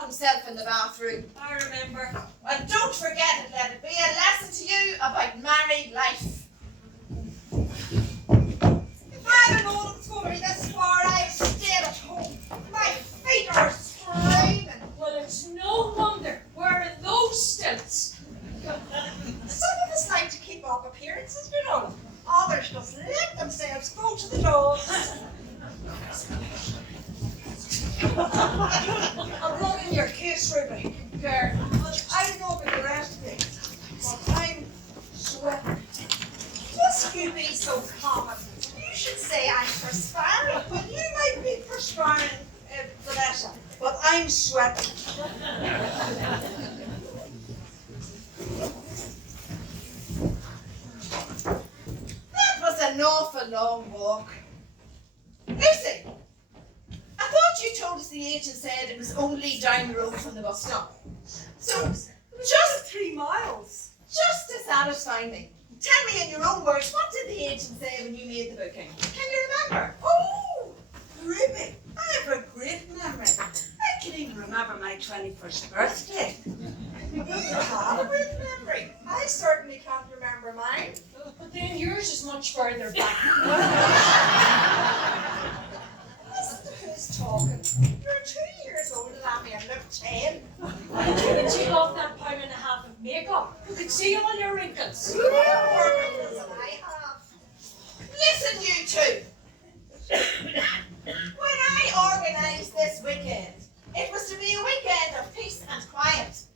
lock himself in the bathroom. I remember. And don't forget it, let it be a lesson to you about married life. If I had known it was going to be this far, I'd stayed at home. My feet are straining. Well, it's no wonder we're in those stilts. Some of us like to keep up appearances, you know. Others just let themselves go to the dogs. I'm running your case, Ruby. Girl, I don't know about the rest of you, but I'm sweating. must you be so common? You should say I'm perspiring. Well, you might be perspiring, Vanessa, but I'm sweating. That was an awful long walk. Lucy, I thought you told us the agent said it was only down the road from the bus stop. So, just 3 miles. to satisfy me, tell me in your own words, what did the agent say when you made the booking? Can you remember? Oh, Ruby, I have a great memory. I can even remember my 21st birthday. You have a great memory. I certainly can't remember mine. But then yours is much further back. Listen to who's talking. You're 2 years older than me and look 10. Did you take off that pound and a half of makeup? You could see all your wrinkles. You're more wrinkles than I have. Listen, you two. When I organised this weekend, it was to be a weekend of peace and quiet.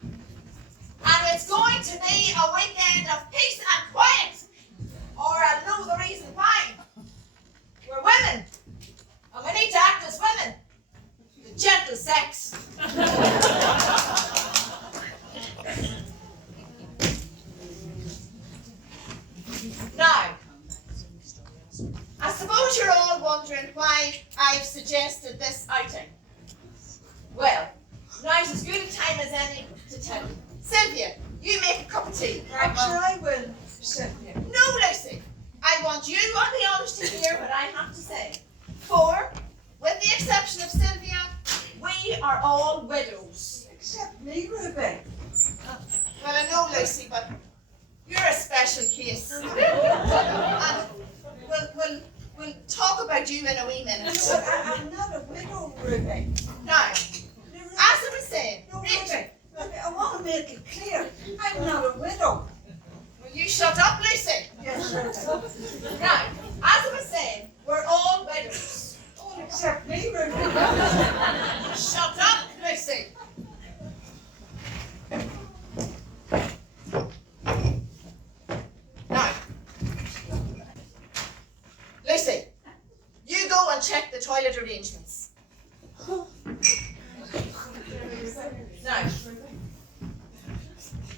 And it's going to be a weekend of peace and quiet. Or I'll know the reason why. We're women. And we need to act as women. The gentle sex. Now, I suppose you're all wondering why I've suggested this outing. Well, now's as good a time as any to tell you. Sylvia, you make a cup of tea. Actually, I will, Cynthia. No, Lucy. I want you on the honest to hear what I have to say. For, with the exception of Sylvia, we are all widows. Except me, Ruby. Well, I know, Lucy, but you're a special case. And we'll talk about you in a wee minute. But I'm not a widow, Ruby. Now, as I was saying, No, Rachel, Ruby, I want to make it clear. I'm not a widow. will you shut up, Lucy? Yes, Ruby. Now, as I was saying, we're all widows. All except me, Ruby. Shut up, Lucy. Now, Lucy, you go and check the toilet arrangements. Now,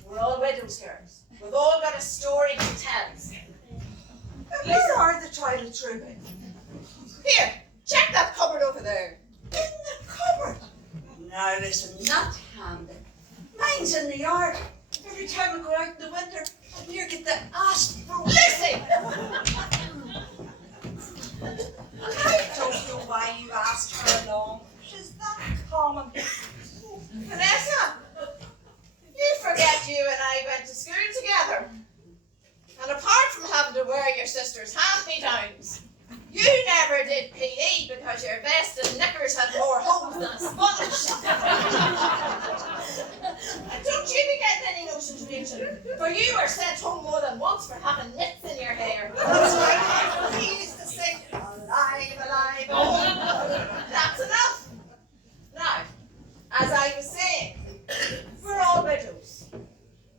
we're all widows, girls. We've all got a story to tell. Where are the toilets, Ruby? Here, check that cupboard over there. In the cupboard. Now listen, not handy. Mine's in the yard. Every time I go out in the winter, I near get the ass broke. Lucy! I don't know why you asked her along. She's that common. Vanessa, you forget you and I went to school together. And apart from having to wear your sister's hand-me-downs, you never did PE because your vest and knickers had more holes than a sponge. And don't you be getting any notions, Rachel, for you were sent home more than once for having nits in your hair. That's right, he used to sing, alive, alive, oh. That's enough. Now, as I was saying, we're all widows.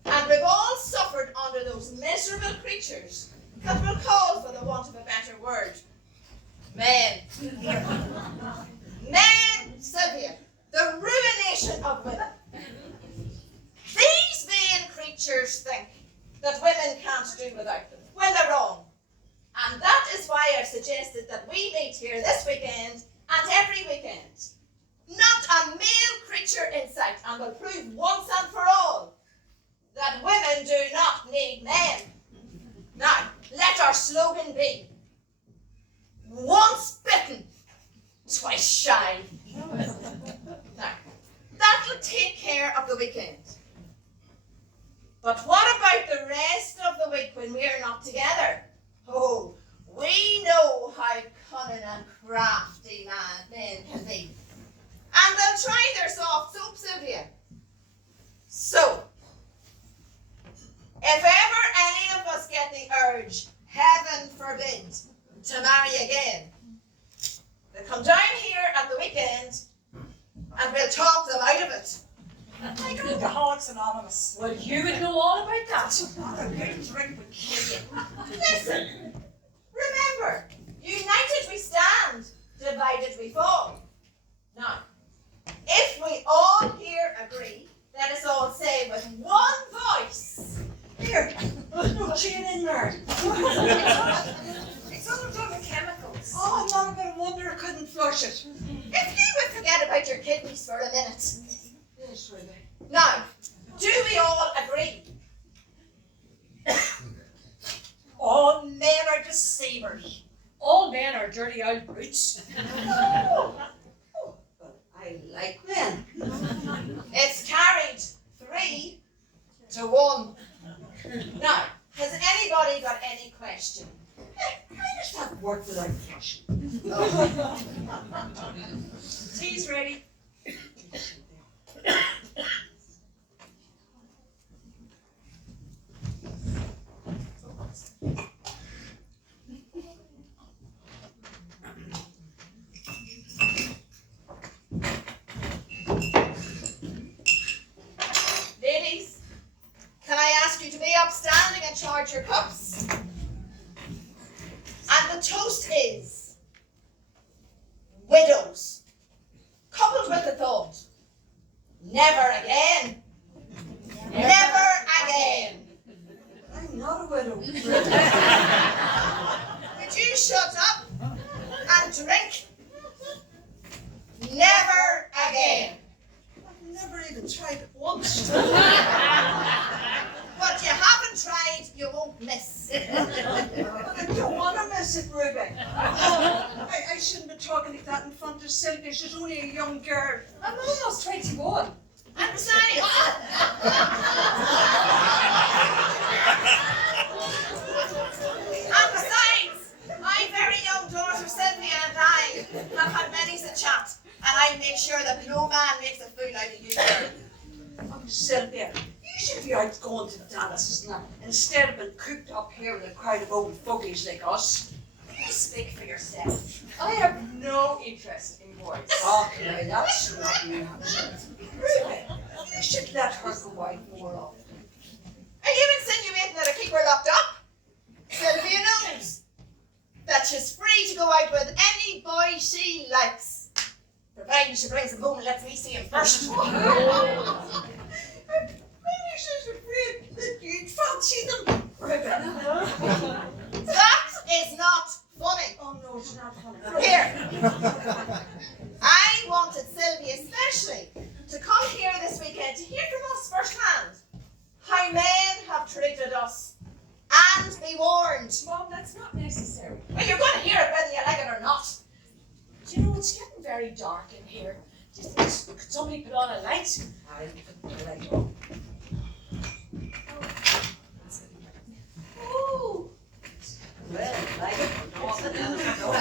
And we've all suffered under those miserable creatures that will call, for the want of a better word, men. Men, Sylvia, the ruination of women. These vain creatures think that women can't do without them, when they're wrong. And that is why I've suggested that we meet here this weekend and every weekend. Not a male creature in sight, and will prove once and for all that women do not need men. Now, let our slogan be, once bitten, twice shy. Now, That'll take care of the weekend. But what about the rest of the week when we're not together? Oh, we know how cunning and crafty men can be. And they'll try their soft soap, Sylvia. So, if ever any of us get the urge, heaven forbid, to marry again, they'll come down here at the weekend and we'll talk them out of it. Like Alcoholics Anonymous. Well, you would know all about that. Not a good drink would kill you. Listen, remember, united we stand, divided we fall. Now, if we all here agree, let us all say with one voice. Here, there's no gin in there. It's all done with chemicals. Oh, not a bit of wonder I couldn't flush it. If you would forget about your kidneys for a minute. Yes, really. Now, do we all agree? All men are deceivers. All men are dirty old brutes. But I like men. It's carried 3-1. Now, has anybody got any question? How does that work without flushing? Tea's ready. Ladies, can I ask you to be upstanding and charge your cups? And the toast is widows, coupled with the thought, never again. Never again. I'm not a widow. Would you shut up and drink? Never again. I've never even tried it once. What you haven't tried, you won't miss. But I don't want to miss it, Ruby. I shouldn't be talking like that in front of Sylvia. She's only a young girl. I'm almost 21. And besides, my very young daughter Sylvia and I have had many's a chat, and I make sure that no man makes a fool out of you, girl. Oh, Sylvia, you should be out going to dances now, instead of being cooped up here with a crowd of old fogies like us. You speak for yourself. I have no interest in boys. Okay, that's not the answer. Ruby, you should let her go out more often. Are you insinuating that I keep her locked up? Sylvia knows that she's free to go out with any boy she likes, providing she brings him home and lets me see him first. Maybe she's afraid that you'd fancy them. Ruby. That is not funny. Oh no, it's not funny. Here. I wanted Sylvia especially to come here this weekend to hear from us firsthand how men have treated us and be warned. Mom, that's not necessary. Well, you're going to hear it whether you like it or not. Do you know, it's getting very dark in here. Could somebody put on a light? I put the light on. Oh, Well, like it or not.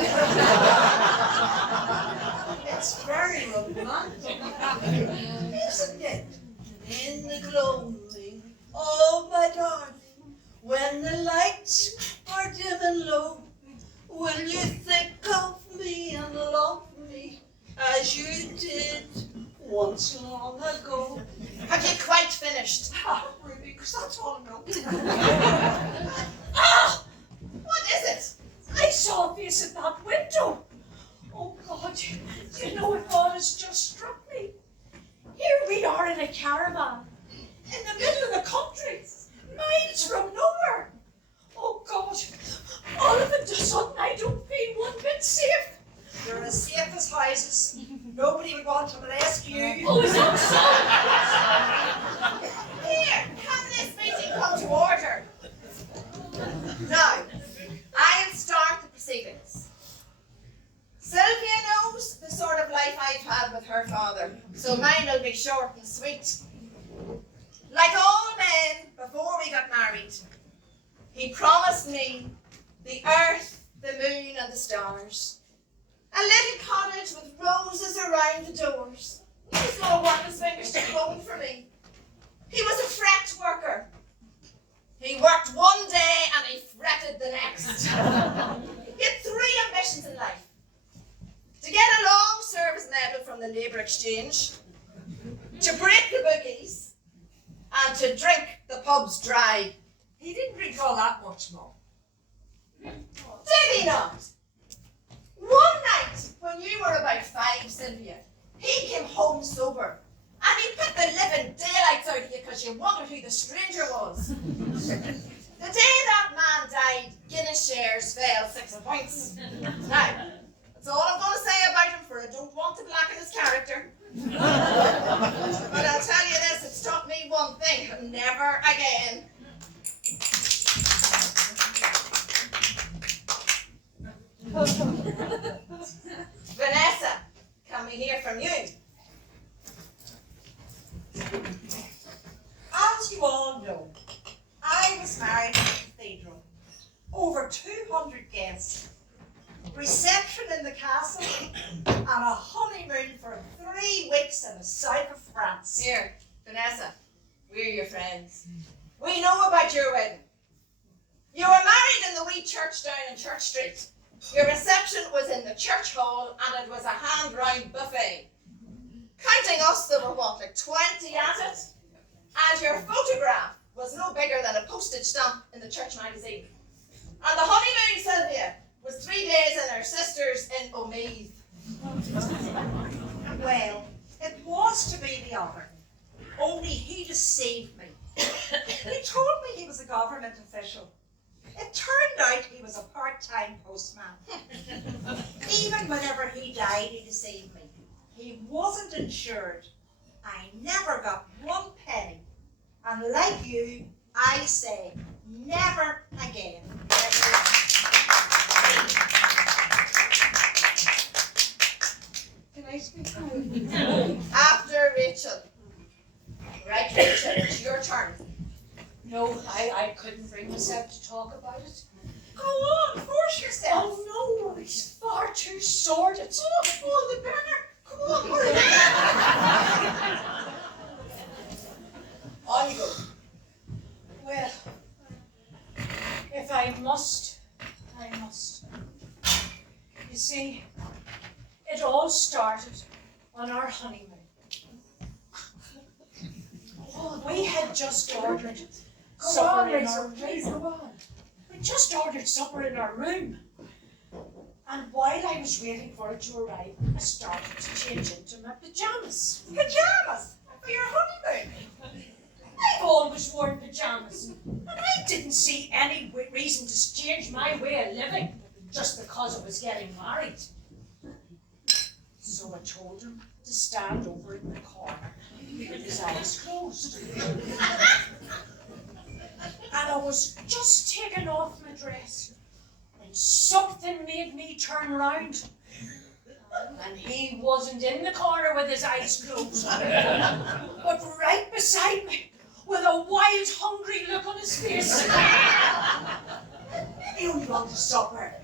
It's very romantic, isn't it? In the gloaming, oh my darling, when the lights are dim and low, will you think of me and love me as you did once long ago? Have you quite finished? Ah, Ruby, because that's all I know. Ah! What is it? I saw this at that window. Oh God, do you know what God has just struck me? Here we are in a caravan, in the middle of the country, miles from nowhere. Oh God, all of a sudden I don't feel one bit safe. You're as safe as houses. Nobody would want to molest you. Oh, is that Here, can this meeting come to order? Now, I'll start the proceedings. Sylvia knows the sort of life I've had with her father, so mine will be short sweet. Like all men before we got married, he promised me the earth, the moon and the stars. A little cottage with roses around the doors. He was going to work his fingers to the bone for me. He was a fret worker. He worked one day and he fretted the next. He had 3 ambitions in life. To get a long service medal from the Labour Exchange, to break the bookies, and to drink the pubs dry. He didn't drink all that much more. Did he not? One night, when you were about 5, Sylvia, he came home sober, and he put the living daylights out of you because you wondered who the stranger was. The day that man died, Guinness shares fell 6 points. Now, that's all I'm going to say about him, for I don't want to blacken his character. But I'll tell you this, it's taught me one thing: never again. Vanessa, can we hear from you? As you all know, I was married in the cathedral. Over 200 guests. Reception in the castle and a honeymoon for 3 weeks in the south of France. Here, Vanessa, we're your friends. We know about your wedding. You were married in the wee church down in Church Street. Your reception was in the church hall and it was a hand-round buffet. Counting us, there were what, like 20 at it? And your photograph was no bigger than a postage stamp in the church magazine. And the honeymoon, Sylvia, was 3 days in her sister's in Omeath. Well, it was to be the other, only he deceived me. He told me he was a government official. It turned out he was a part-time postman. Even whenever he died, he deceived me. He wasn't insured. I never got 1 penny. And like you, I say, never again. Can I speak now? After Rachel. Right, Rachel, it's your turn. No, I couldn't bring myself to talk about it. Go on, force yourself. Oh no, he's far too sordid. Oh, the burner. Come on, hurry. On you go. Well, if I must, I must. You see, it all started on our honeymoon. We had just ordered supper in our room. We just ordered supper in our room. And while I was waiting for it to arrive, I started to change into my pajamas. Pajamas for your honeymoon. I've always worn pajamas, and I didn't see any reason to change my way of living just because I was getting married. So I told him to stand over in the corner with his eyes closed. And I was just taking off my dress when something made me turn round. And he wasn't in the corner with his eyes closed, but right beside me with a wild, hungry look on his face. He only wanted supper.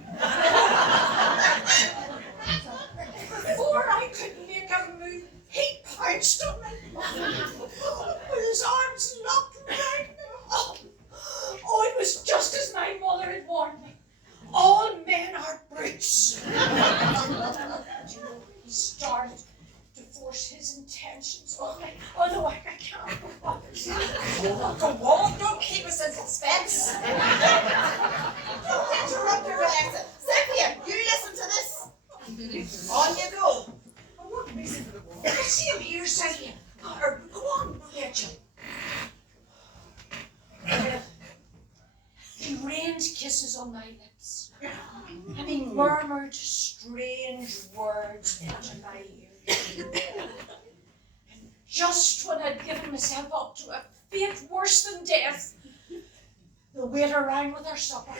Before I could make a move, he pounced on me with his arms locked around me. Oh, it was just as my mother had warned me. All men are brutes. He started to force his intentions on me. Oh no, I can't go on. Go on, don't keep us in suspense. Don't interrupt her, Vanessa. Cynthia, you listen to this. On you go. I see him here, Cynthia. Go on, Rachel. He rained kisses on my lips, and he murmured strange words into my ear. And just when I'd given myself up to a fate worse than death, the waiter rang with our supper.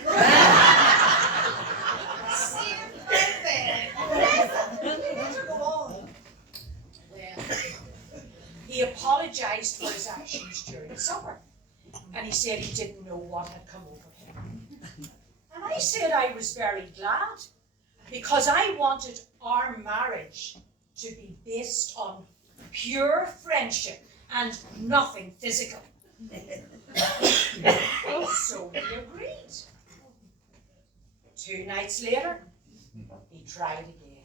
Same thing then. Vanessa, you need to go on. Well, he apologised for his actions during supper. And he said he didn't know what had come over him. And I said I was very glad, because I wanted our marriage to be based on pure friendship and nothing physical. So we agreed. 2 nights later, he tried again.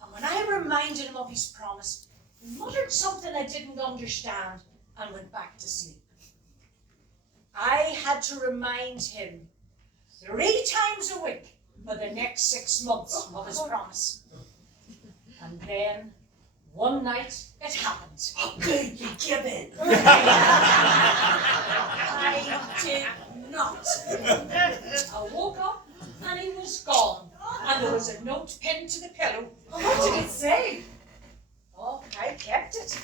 And when I reminded him of his promise, he muttered something I didn't understand and went back to sleep. I had to remind him 3 times a week for the next 6 months of his promise. And then, one night, it happened. How could you give in? I did not. I woke up and he was gone. And there was a note pinned to the pillow. What did it say? Oh, I kept it.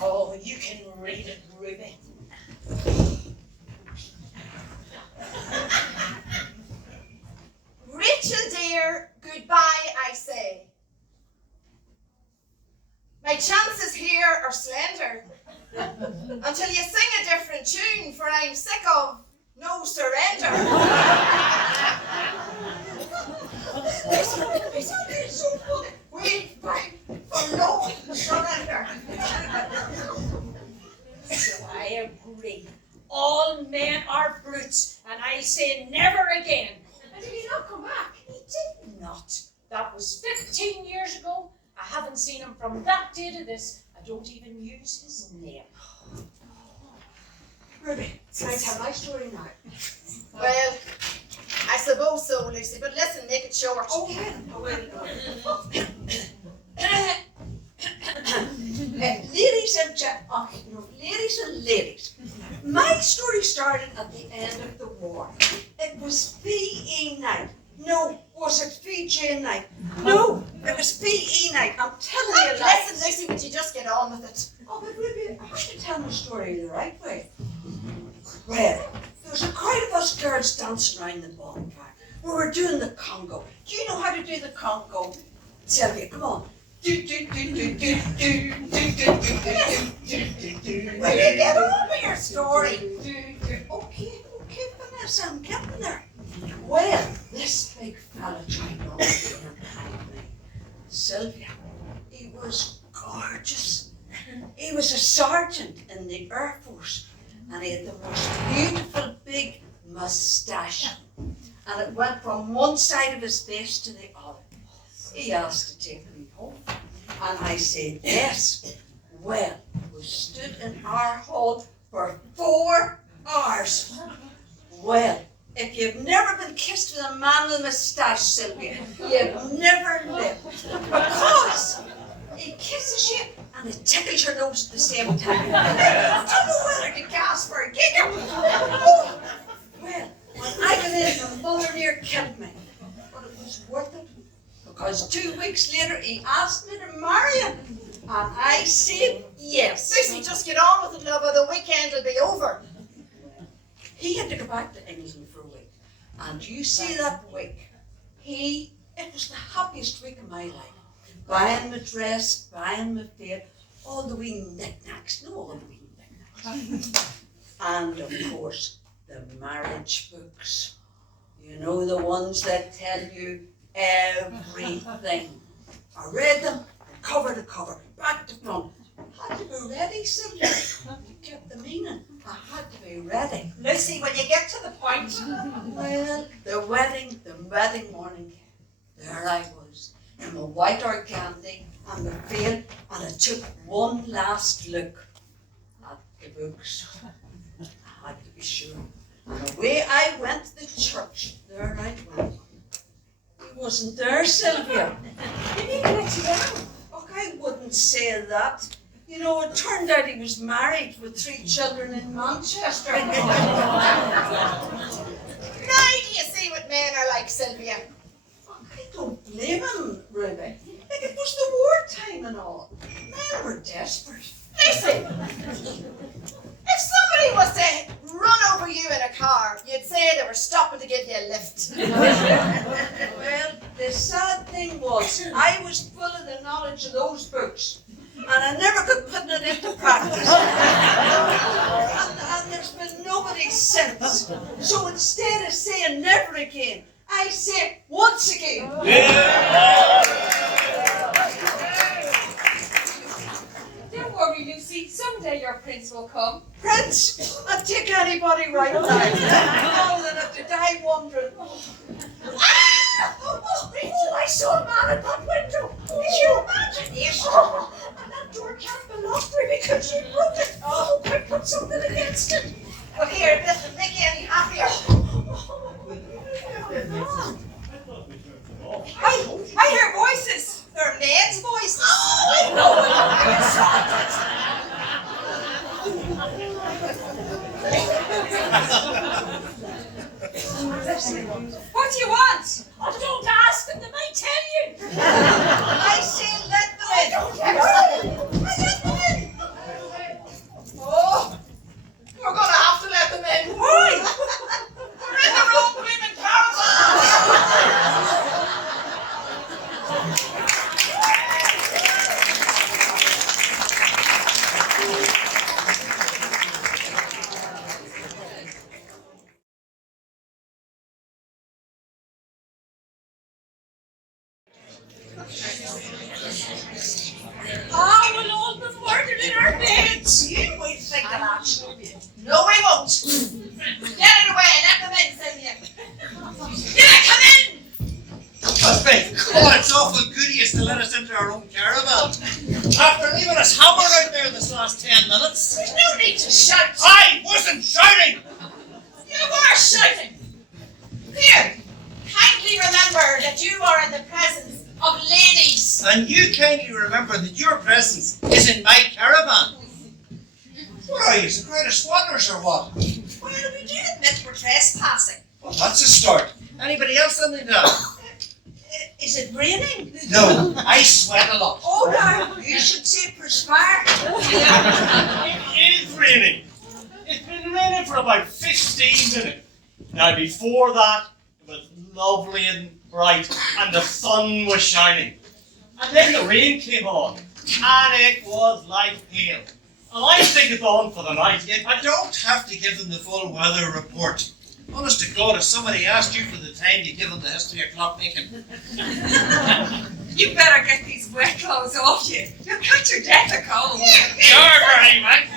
Oh, you can read it, Ruby. Rachel dear, goodbye I say. My chances here are slender until you sing a different tune, for I'm sick of no surrender. Wait for no surrender. So I agree. All men are brutes, and I say never again. And did he not come back? He did not. That was 15 years ago. I haven't seen him from that day to this. I don't even use his name. Ruby, can I tell my story now? Well, I suppose so, Lucy, but listen, make it short. Oh, well. Ladies and ladies, my story started at the end of the war. It was PE night. No, was it PJ night? No, it was PE night. I'm telling you, Listen, Lucy, would you just get on with it? Oh, but Ruby, I have to tell my story the right way. Well, there was a crowd of us girls dancing around the bonfire. We were doing the Congo. Do you know how to do the Congo? Sylvia, come on. Will you get on with your story? Okay, Vanessa, I'm getting there. Well, this big fella tried on behind me. Sylvia, he was gorgeous. He was a sergeant in the Air Force, and he had the most beautiful big moustache. And it went from one side of his face to the other. He asked to take me home, and I said yes. Well, we stood in our hall for 4 hours. Well, if you've never been kissed with a man with a moustache, Sylvia, you've never lived. Because he kisses you and it tickles your nose at the same time. I don't know whether to gasp or giggle. Oh, well, when I got in, my mother near killed me. But it was worth it. Because 2 weeks later, he asked me to marry him. And I said yes. Lucy, just get on with it, love, or the weekend will be over. He had to go back to England for a week. And you see that week, it was the happiest week of my life. Buying my dress, buying my fare, all the wee knickknacks, no, all the wee knickknacks. And of course, the marriage books. You know, the ones that tell you everything. I read them cover to cover, back to front. I had to be ready, Sylvia. You get the meaning. I had to be ready. Lucy, when you get to the point. Well, the wedding morning came. There I was, in my white organdy and my veil, and I took one last look at the books. I had to be sure. And away I went to the church. There I went. He wasn't there, Sylvia. He didn't let you down. Oh, I wouldn't say that. You know, it turned out he was married with 3 children in Manchester. Now do you see what men are like, Sylvia? I don't blame him, Ruby. Like, it was the wartime and all. Men were desperate. Lucy, if somebody was to run over you in a car, you'd say they were stopping to give you a lift. Well, the sad thing was, I was full of the knowledge of those books. And I never could put it into once again. Don't worry, Lucy. Someday your prince will come. Prince, I'd take anybody right now. Rather than to die wondering. Oh, I saw a man at that window. Did you imagine this? Oh, and that door can't be locked because you broke it. Oh, I put something against it. Well, here, this will make you any happier. I hear voices. They're men's voices. I know it. What do you want? Oh, don't ask them. They might tell you. I say let them in. Oh, we're going to have to let them in. Why? We're in the wrong blooming caravan. Oh, we'll all be murdered in our beds. You wait think of that. No, we won't. Get it away. Let them in, Sylvia. Yeah, come in. But Faith, oh, it's awful good of you to let us into our own caravan. After leaving us hammered out there this last 10 minutes. There's no need to shout. I wasn't shouting! You are shouting. Here, kindly remember that you are in the presence of ladies. And you kindly remember that your presence is in my caravan. What are you, the greatest wonders or what? Well, we do admit we're trespassing. Well, that's a start. Anybody else on the Is it raining? No, I sweat a lot. Oh, no, you should say perspire. It is raining. It's been raining for about 15 minutes. Now before that, it was lovely and bright and the sun was shining. And then the rain came on and it was like hail. And I think it's on for the night. I don't have to give them the full weather report. Honest to God, if somebody asked you for the time, you give them the history of clockmaking. You better get these wet clothes off you. You'll catch your death of cold. You're very right.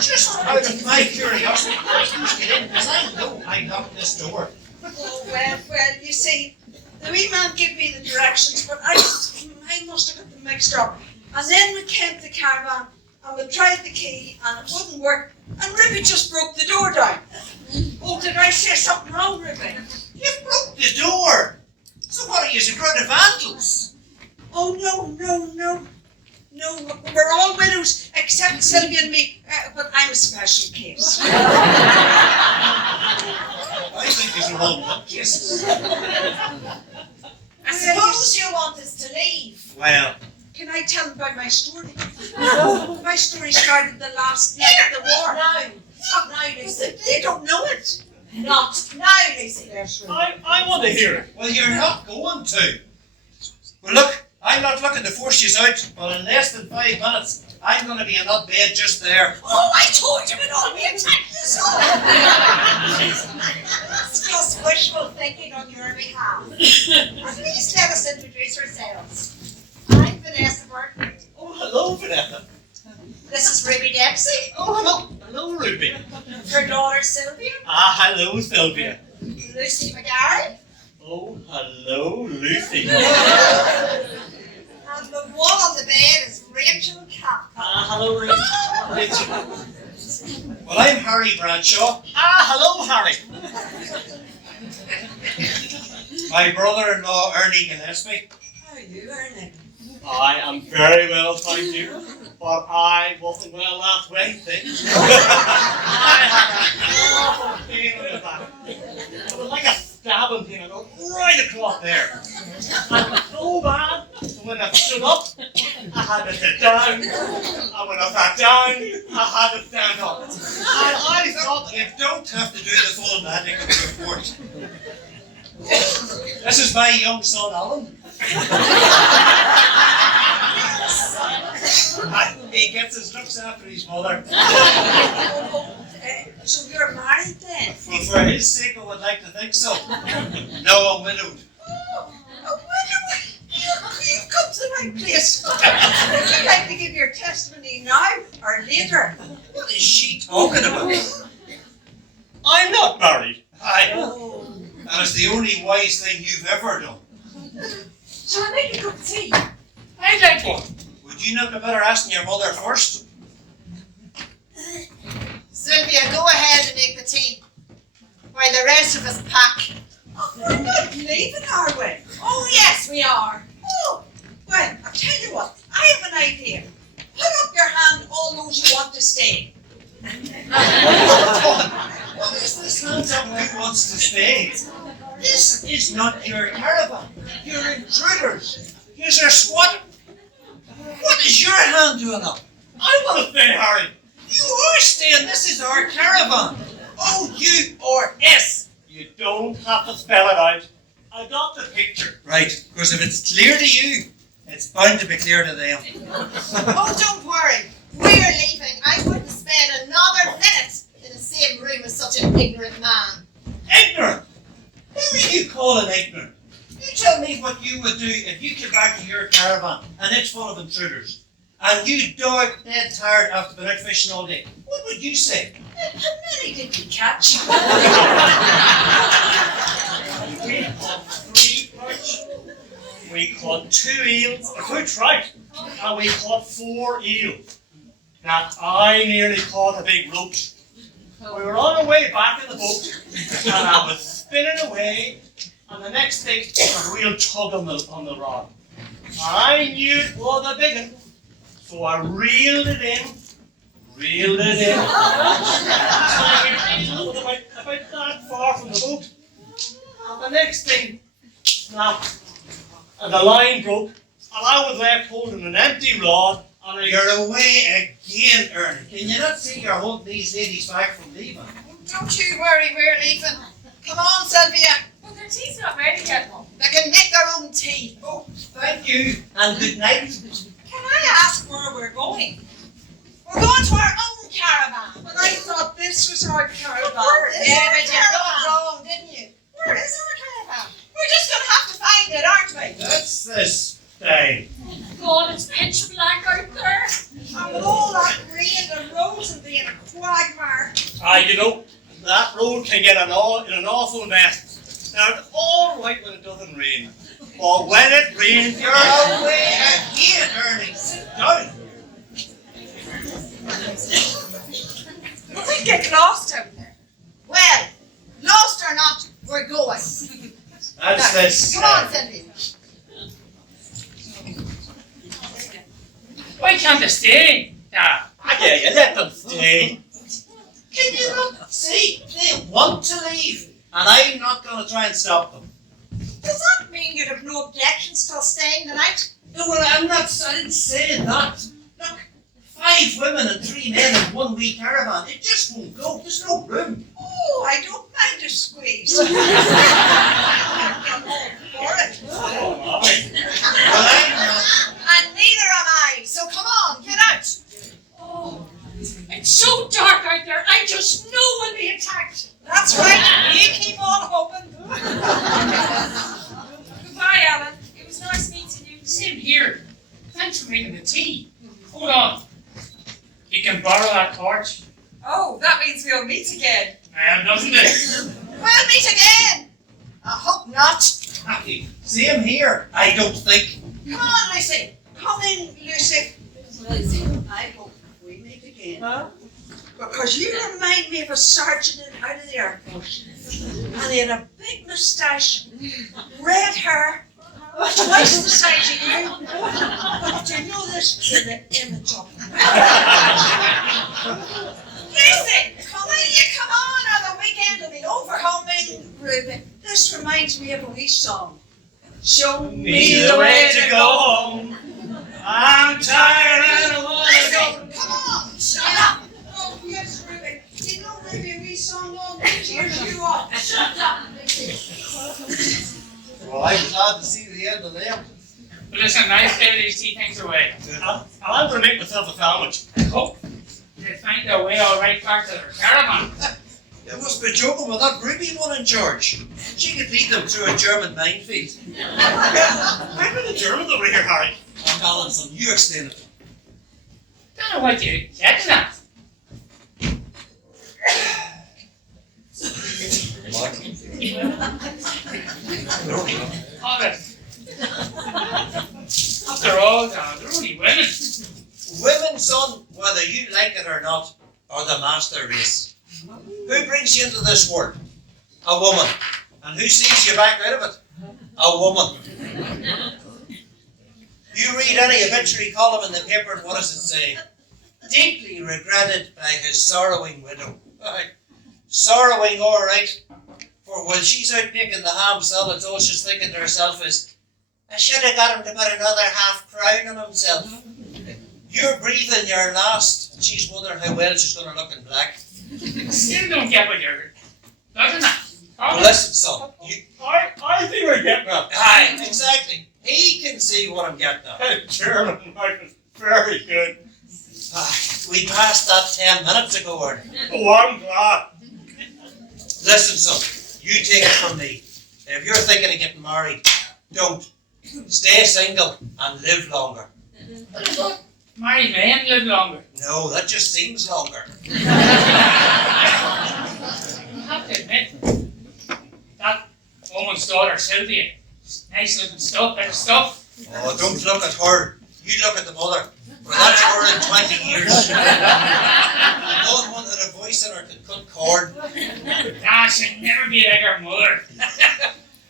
Just out of my curiosity, who's get in? Because I know I locked this door. Oh, well, you see, the wee man gave me the directions, but I must have got them mixed up. And then we came to the caravan, and we tried the key, and it wouldn't work, and Ruby just broke the door down. Oh, did I say something wrong, Ruby? You broke the door! So what are you, a crowd of vandals? Oh, no, we're all widows, except Sylvia and me, but I'm a special case. I think these are all nutcases. I suppose you want us to leave. Well, Can I tell them about my story? My story started the last night of the war. Not now, Lucy. They don't know it. Not now, Lucy. I want to hear it. well, you're not going to. Well, look, I'm not looking to force you out, but in less than 5 minutes, I'm going to be in that bed just there. Oh, I told you it all be attacked this That's just wishful thinking on your behalf. At least let us introduce ourselves. I'm Vanessa Burton. Oh, hello, Vanessa. This is Ruby Dempsey. Oh, hello. Hello, Ruby. Her daughter Sylvia. Ah, hello, Sylvia. Lucy McGarry. Oh, hello, Lucy. And the one on the bed is Rachel Cap. Ah, hello, Rachel. Well, I'm Harry Bradshaw. Ah, hello, Harry. My brother-in-law, Ernie Gillespie. How are you, Ernie? I am very well, thank you. But I wasn't well last Wednesday. I had an awful pain in the back. It was like a stabbing pain. I got right across there. And it was so bad, when I stood up, I had to sit down. And when I sat down, I had to stand up. And I thought, You don't have to do the full medical report. This is my young son, Alan. And he gets his looks after his mother. So you're married then? Well, for his sake, I would like to think so. No, I'm widowed. Oh, a widow. You've come to the right place. Would you like to give your testimony now or later? What is she talking about? I'm not married. Aye, Oh. that is the only wise thing you've ever done. Shall I make a cup of tea? I'd like one. Would you not be better asking your mother first? Sylvia, go ahead and make the tea while the rest of us pack. Oh, we're not leaving, are we? Oh, yes, we are. Oh, well, I'll tell you what. I have an idea. Put up your hand, all those you want to stay. What is this hands up who wants to stay? This is not your caravan. You're intruders. You're squatting. What is your hand doing up? I want to stay, Harry. You are staying. This is our caravan. O-U-R-S. You don't have to spell it out. I got the picture. Right, because if it's clear to you, it's bound to be clear to them. Oh, don't worry. We're leaving. I wouldn't spend another minute in the same room with such an ignorant man. Ignorant? Who are you calling ignorant? You tell me what you would do if you came back to your caravan and it's full of intruders, and you dog dead tired after being out fishing all day. What would you say? How many did you catch? We caught 3 perch. We caught 2 eels, a good trout, and we caught 4 eels. Now, I nearly caught a big roach. We were on our way back in the boat, and I was spinning away, and the next thing, a real tug on the rod. And I knew it was a big one, so I reeled it in. So I was about that far from the boat. And the next thing snapped, and the line broke, and I was left holding an empty rod, and I You're away again, Ernie. Can you not see you're holding these ladies back from leaving? Don't you worry, we're leaving. Come on, Sylvia. Well, their tea's not ready yet, Mum. They can make their own tea. Oh, thank you, and good night. Can I ask where we're going? We're going to our own caravan. But I thought this was our caravan. Yeah, but you got wrong, didn't you? Where is our caravan? We're just going to have to find it, aren't we? That's this thing. God, it's pitch black out there. And with all that rain, the roads will be in a quagmire. you know, that road can get in an awful mess. Now, it's all right when it doesn't rain. But when it rains, You're away again, Ernie. Sit down. We get lost out there. Well, lost or not, we're going. That's this. Come on, Sylvia. Why can't they stay? Dad? yeah, you let them stay. Can you not see? They want to leave, and I'm not going to try and stop them. Does that mean you'd have no objections till staying the night? No, well, I didn't say that. Look, 5 women and 3 men in one wee caravan. It just won't go. There's no room. Oh, I don't mind a squeeze. I'm all for it. Oh, my. Well, I'm not. And neither am I. So come on, get out. Oh, it's so dark out there. I just know we'll be attacked. That's right. You keep on hoping. Goodbye, Alan. It was nice meeting you. Same here. Thanks for making the tea. Hold on. You can borrow that torch. Oh, that means we'll meet again. Doesn't it? We'll meet again. I hope not. Happy. See him here. I don't think. Come on, Lucy. Come in, Lucy. I hope we meet again. Huh? Because you remind me of a sergeant out of the Air Force. And he had a big moustache, red hair, twice the size of you. But you know this is an image of him. Lucy, come on, or the weekend will be over. Come in, Ruby. This reminds me of a wee song. Show Me the way to go home. I'm tired and I want to go. Come on, shut up. Oh, yes, Ruby. You know maybe a wee song all cheers you up. Shut up. Well, I'm glad to see the end of them. But listen, nice day these tea things away. I'm going to make myself a sandwich. Oh, they find their way all right back to their caravan. You must be joking with that Ruby one in charge. She could lead them through a German minefield. I'm in the Germans over here, Harry. Allinson, you explain it. Don't know what you're getting at. Honest. After all, they're only women. Women, son, whether you like it or not, are the master race. Who brings you into this world? A woman. And who sees you back out of it? A woman. You read any obituary column in the paper, and what does it say? Deeply regretted by his sorrowing widow. Aye. Sorrowing, all right. For while she's out making the ham salads, all she's thinking to herself is, I should have got him to put another half crown on himself. You're breathing your last, and she's wondering how well she's going to look in black. Still don't get what you're doesn't it? Well, listen, son. I think we're getting at. Aye, exactly. He can see what I'm getting at. That German was very good. Aye, we passed that 10 minutes ago, Arnie. Oh, I'm glad. Listen, son, you take it from me. If you're thinking of getting married, don't. Stay single and live longer. Married men live longer. No, that just seems longer. I have to admit, that woman's daughter, Sylvia, nice looking stuff, bit of stuff. Oh, don't look at her. You look at the mother. For that's her in 20 years. No one had a voice in her could cut corn. Ah, she'll never be like her mother.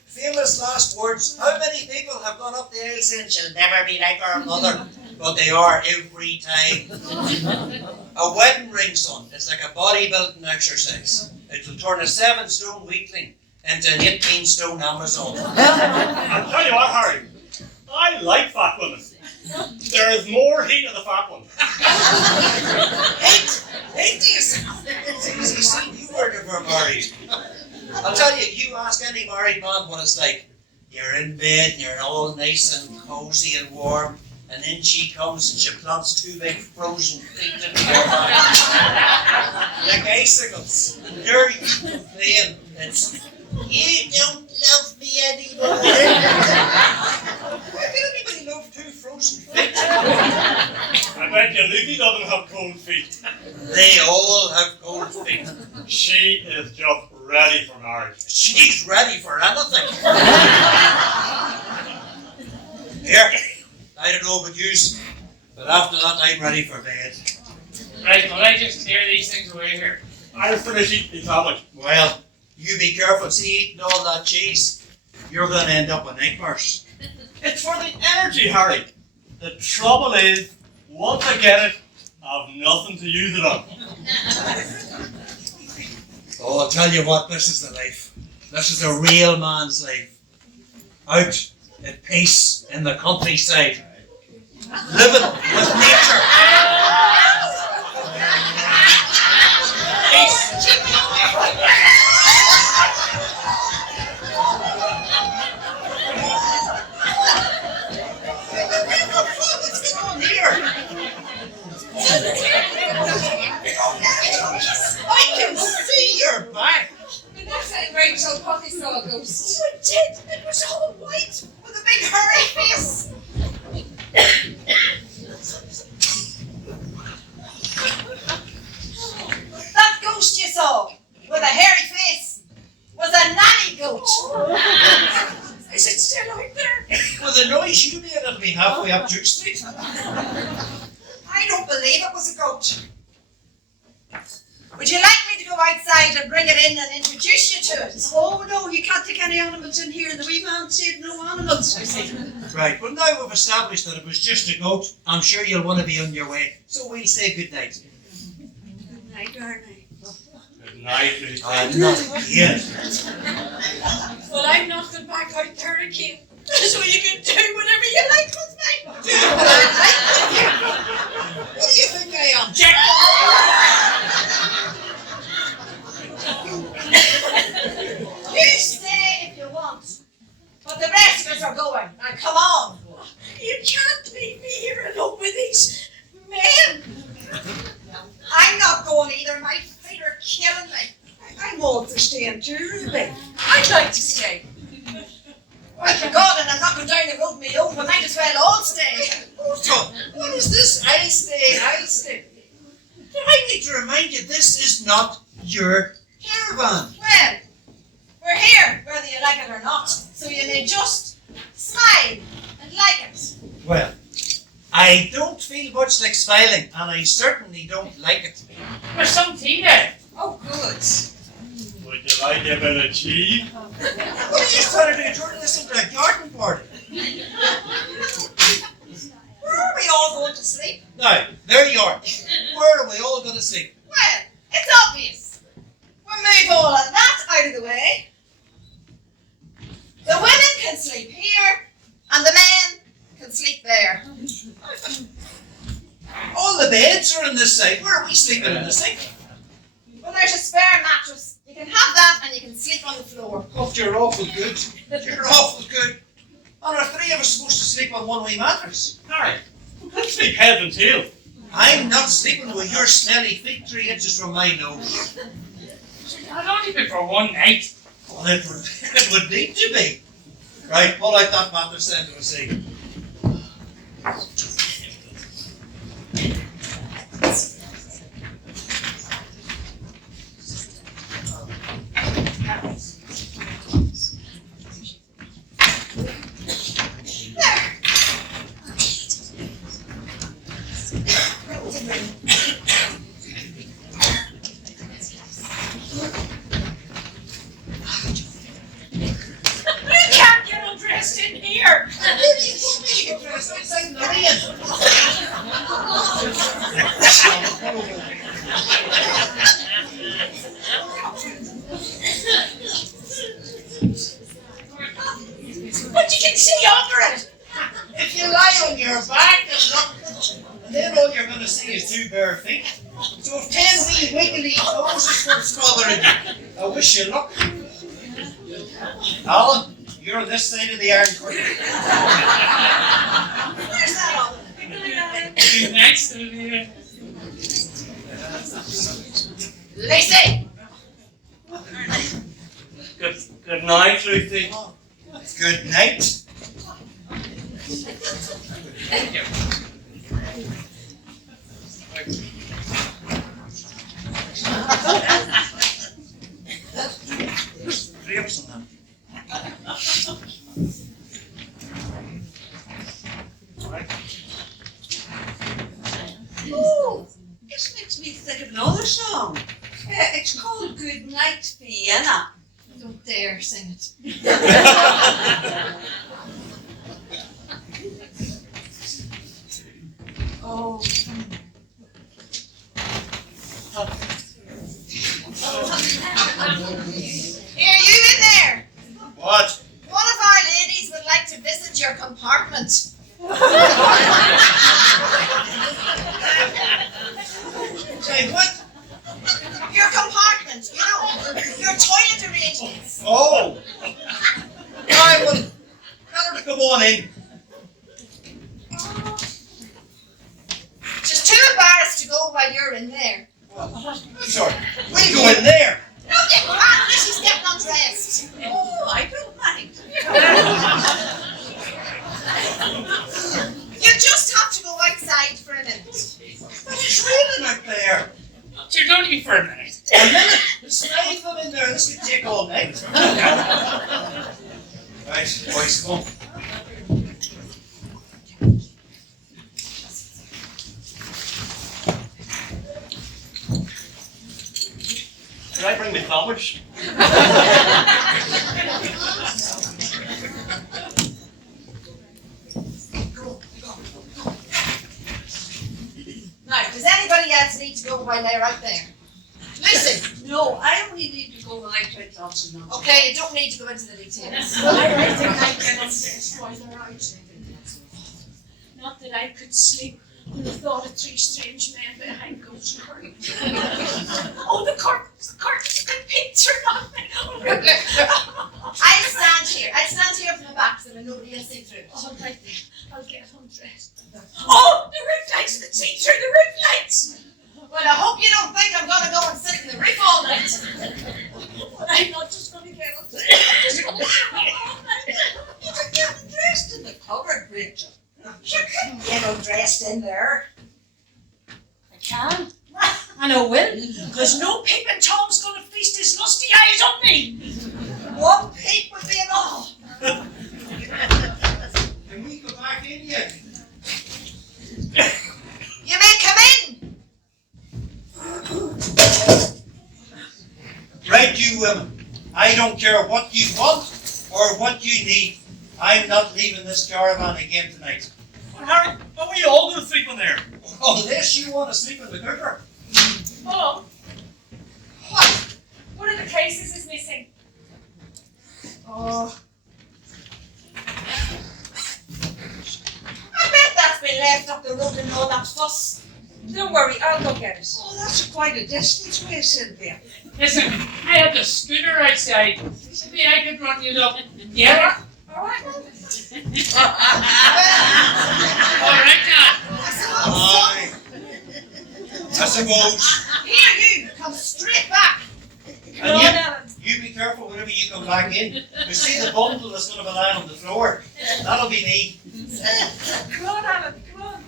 Famous last words. How many people have gone up the aisle saying she'll never be like her mother? But they are every time. A wedding ring, son, it's like a bodybuilding exercise. It will turn a 7-stone weakling into an 18-stone Amazon. I'll tell you what, Harry. I like fat women. There is more heat in the fat one. Hate to yourself. It's easy seeing you were never married. I'll tell you, you ask any married man what it's like. You're in bed and you're all nice and cozy and warm, and then she comes and she plants 2 big frozen feet into your mouth. Like icicles. And there you complain. It's, you don't love me anymore. Why can anybody love 2 frozen feet? I bet you Lucy doesn't have cold feet. They all have cold feet. She is just ready for marriage. She's ready for anything. Here, I don't know about yous, but after that I'm ready for bed. Right, well, I just clear these things away here. I'll finish eating the sandwich. Well, you be careful. See, eating all that cheese, you're going to end up with nightmares. It's for the energy, Harry. The trouble is, once I get it, I've nothing to use it on. Oh, I'll tell you what, this is the life. This is a real man's life. Out at peace in the countryside. Living with nature. Peace. What's going on here? I can see your back. The next time Rachel probably saw a ghost. Oh, it did. It was all white with a big hairy face. That ghost you saw with a hairy face was a nanny goat. Is it still out there? With the noise you made, it'll be halfway up Duke Street. I don't believe it was a goat. Would you like me to go outside and bring it in and introduce you to it? Oh no, you can't take any animals in here. The wee man said no animals. I said, Right, well now we've established that it was just a goat, I'm sure you'll want to be on your way. So we'll say good night. good night, darling. Good night, Lucy. Not yet. Well, I'm not going back out there again. So you can do whatever you like with me. What do you think I am? You stay if you want, but the rest of us are going. Now come on. You can't leave me here alone with these men. I'm I'll stay. I need to remind you, this is not your caravan. Well, we're here, whether you like it or not, so you may just smile and like it. Well, I don't feel much like smiling, and I certainly don't like it. There's some tea there. Oh, good. Would you like a bit of cheese? What are you trying to do? Turning this into a garden party? Where are we all going to sleep? Now, there you are. Where are we all going to sleep? Well, it's obvious. We'll move all of that out of the way. The women can sleep here, and the men can sleep there. All the beds are on this side. Where are we sleeping in the sink? Well, there's a spare mattress. You can have that, and you can sleep on the floor. Oh, you're awful good. You're awful good. And are three of us supposed to sleep on one wee mattress? Harry, we could sleep head and tail. I'm not sleeping with your smelly feet 3 inches from my nose. I'd only be for one night. Well, it would need to be. Right, pull out that mattress then to see. You can't get undressed in here. But you can see under it. If you lie on your back and look, and then all you're going to see is 2 bare feet. So if 10 wee wiggly toes were bothering you, I wish you luck. Alan, you're on this side of the iron curtain. Where's that all? Be next to me. Lacey! Good night, Ruthie. Good night. Thank you. 3 of us on Oh, this makes me think of another song. It's called Good Night, Vienna. Don't dare sing it. Oh. Here, you in there! What? One of our ladies would like to visit your compartment. Say what? Your compartment, you know, your toilet arrangements. Oh! I will tell her to come on in. She's too embarrassed to go while you're in there. Sorry. We'll go in there. No, you can't. She's getting undressed. Oh, I don't mind. You just have to go outside for a minute. But it's raining out there. You're only be for a minute. A minute? There's 5 of them in there. This could take all night. Right, boys, come on. Did I bring my flowers? Now, does anybody else need to go while they're out there? Lucy! No, I only need to go when I try lots and lots. Okay, you don't need to go into the details. I think I get upstairs while they're out. Not that I could sleep when I thought of 3 strange men behind ghost curtains. Oh, the curtains, the picture on me. I'll stand here from the back so that nobody will see through. All right then, I'll get undressed. Oh, the roof lights, the see through the roof lights. Well, I hope you don't think I'm gonna go and sit in the roof all night. But I'm not just going to get undressed. I'm just going to sit all night. You could get undressed in the cupboard, Rachel. You couldn't get undressed in there. can. And I will, because no peeping Tom's going to feast his lusty eyes on me. One peep would be enough. Can we go back in yet? You may come in. Right, you women. I don't care what you want or what you need. I'm not leaving this caravan again tonight. Well, Harry, are we all going to sleep in there? Unless you want to sleep in the cooker. Oh, what? One of the cases is missing. Oh. I bet that's been left up the road and all that fuss. Don't worry, I'll go get it. Oh, that's quite a distance away, Sylvia. Listen, I have the scooter outside. Maybe I could run you up. Yeah? All right. All right, Dad. Aye. I suppose. Here you, come straight back. Come on, Ellen. You be careful whenever you come back in. You see the bundle that's going to be lying on the floor? That'll be me. Come on, Alan, come on.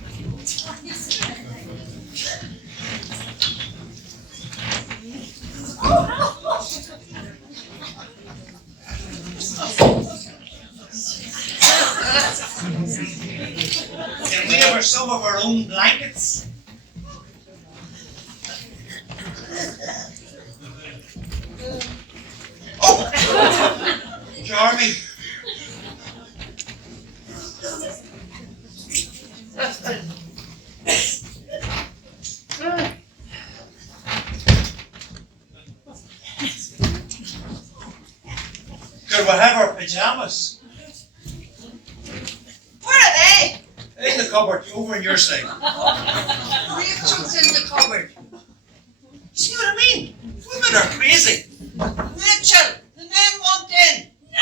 Can we have some of our own blankets? Oh! Charming. Could we have our pajamas? Where are they? In the cupboard, over on your side. Rachel's in the cupboard. See what I mean? Women are crazy. Rachel, the men want in. No!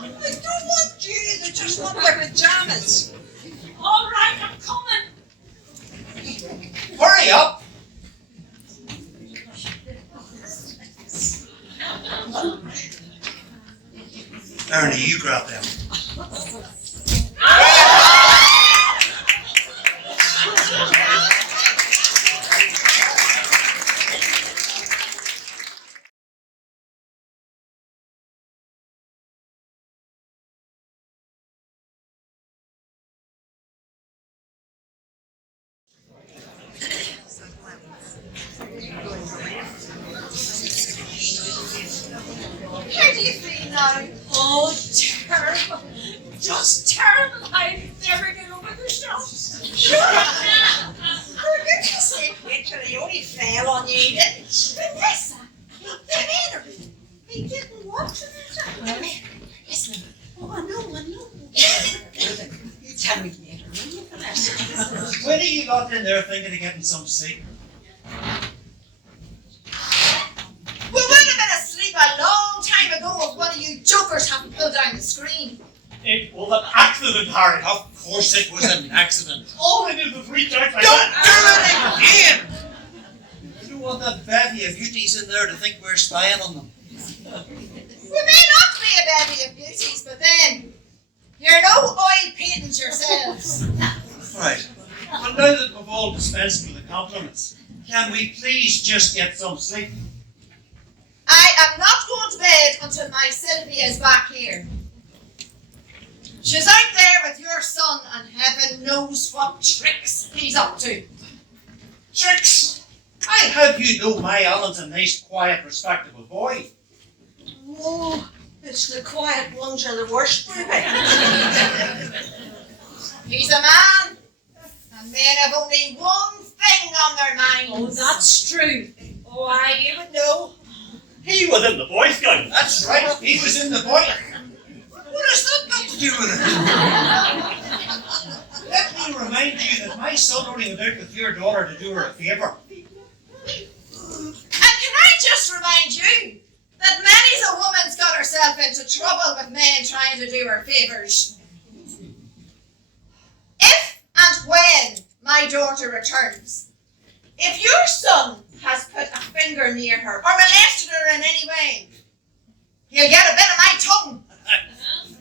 I don't want you. They just want their pajamas. All right, I'm coming. Hurry up. Ernie, you grab them. How do you feel now? Oh, terrible. Just terrible. I never get over the shock. For goodness sake, Rachel, he only fell on you, didn't Vanessa, the man, he didn't want to do Listen, oh, I know. You tell me later, will you, Vanessa? When are you got in there thinking of getting some sleep? We would have been asleep a long time ago if one of you jokers hadn't pulled down the screen. It was an accident, Harry. Of course it was an accident. All I did was reach out like Don't that. do it again! You don't want that bevy of beauties in there to think we're spying on them. We may not be a bevy of beauties, but then, you're no oil paintings yourselves. Right. Well, now that we've all dispensed with the compliments, can we please just get some sleep? I am not going to bed until my Sylvia is back here. She's out there with your son and heaven knows what tricks he's up to. Tricks! I have you know my Alan's a nice, quiet, respectable boy. Oh, it's the quiet ones are the worst, baby. He's a man, and men have only one thing on their minds. Oh, that's true. Why, you would know. He was in the Boy Scouts. That's right, he was in the boy. What has that got to do with it? Let me remind you that my son only went out with your daughter to do her a favour. And can I just remind you that many's a woman's got herself into trouble with men trying to do her favours. If and when my daughter returns, if your son has put a finger near her or molested her in any way, he'll get a bit of my tongue.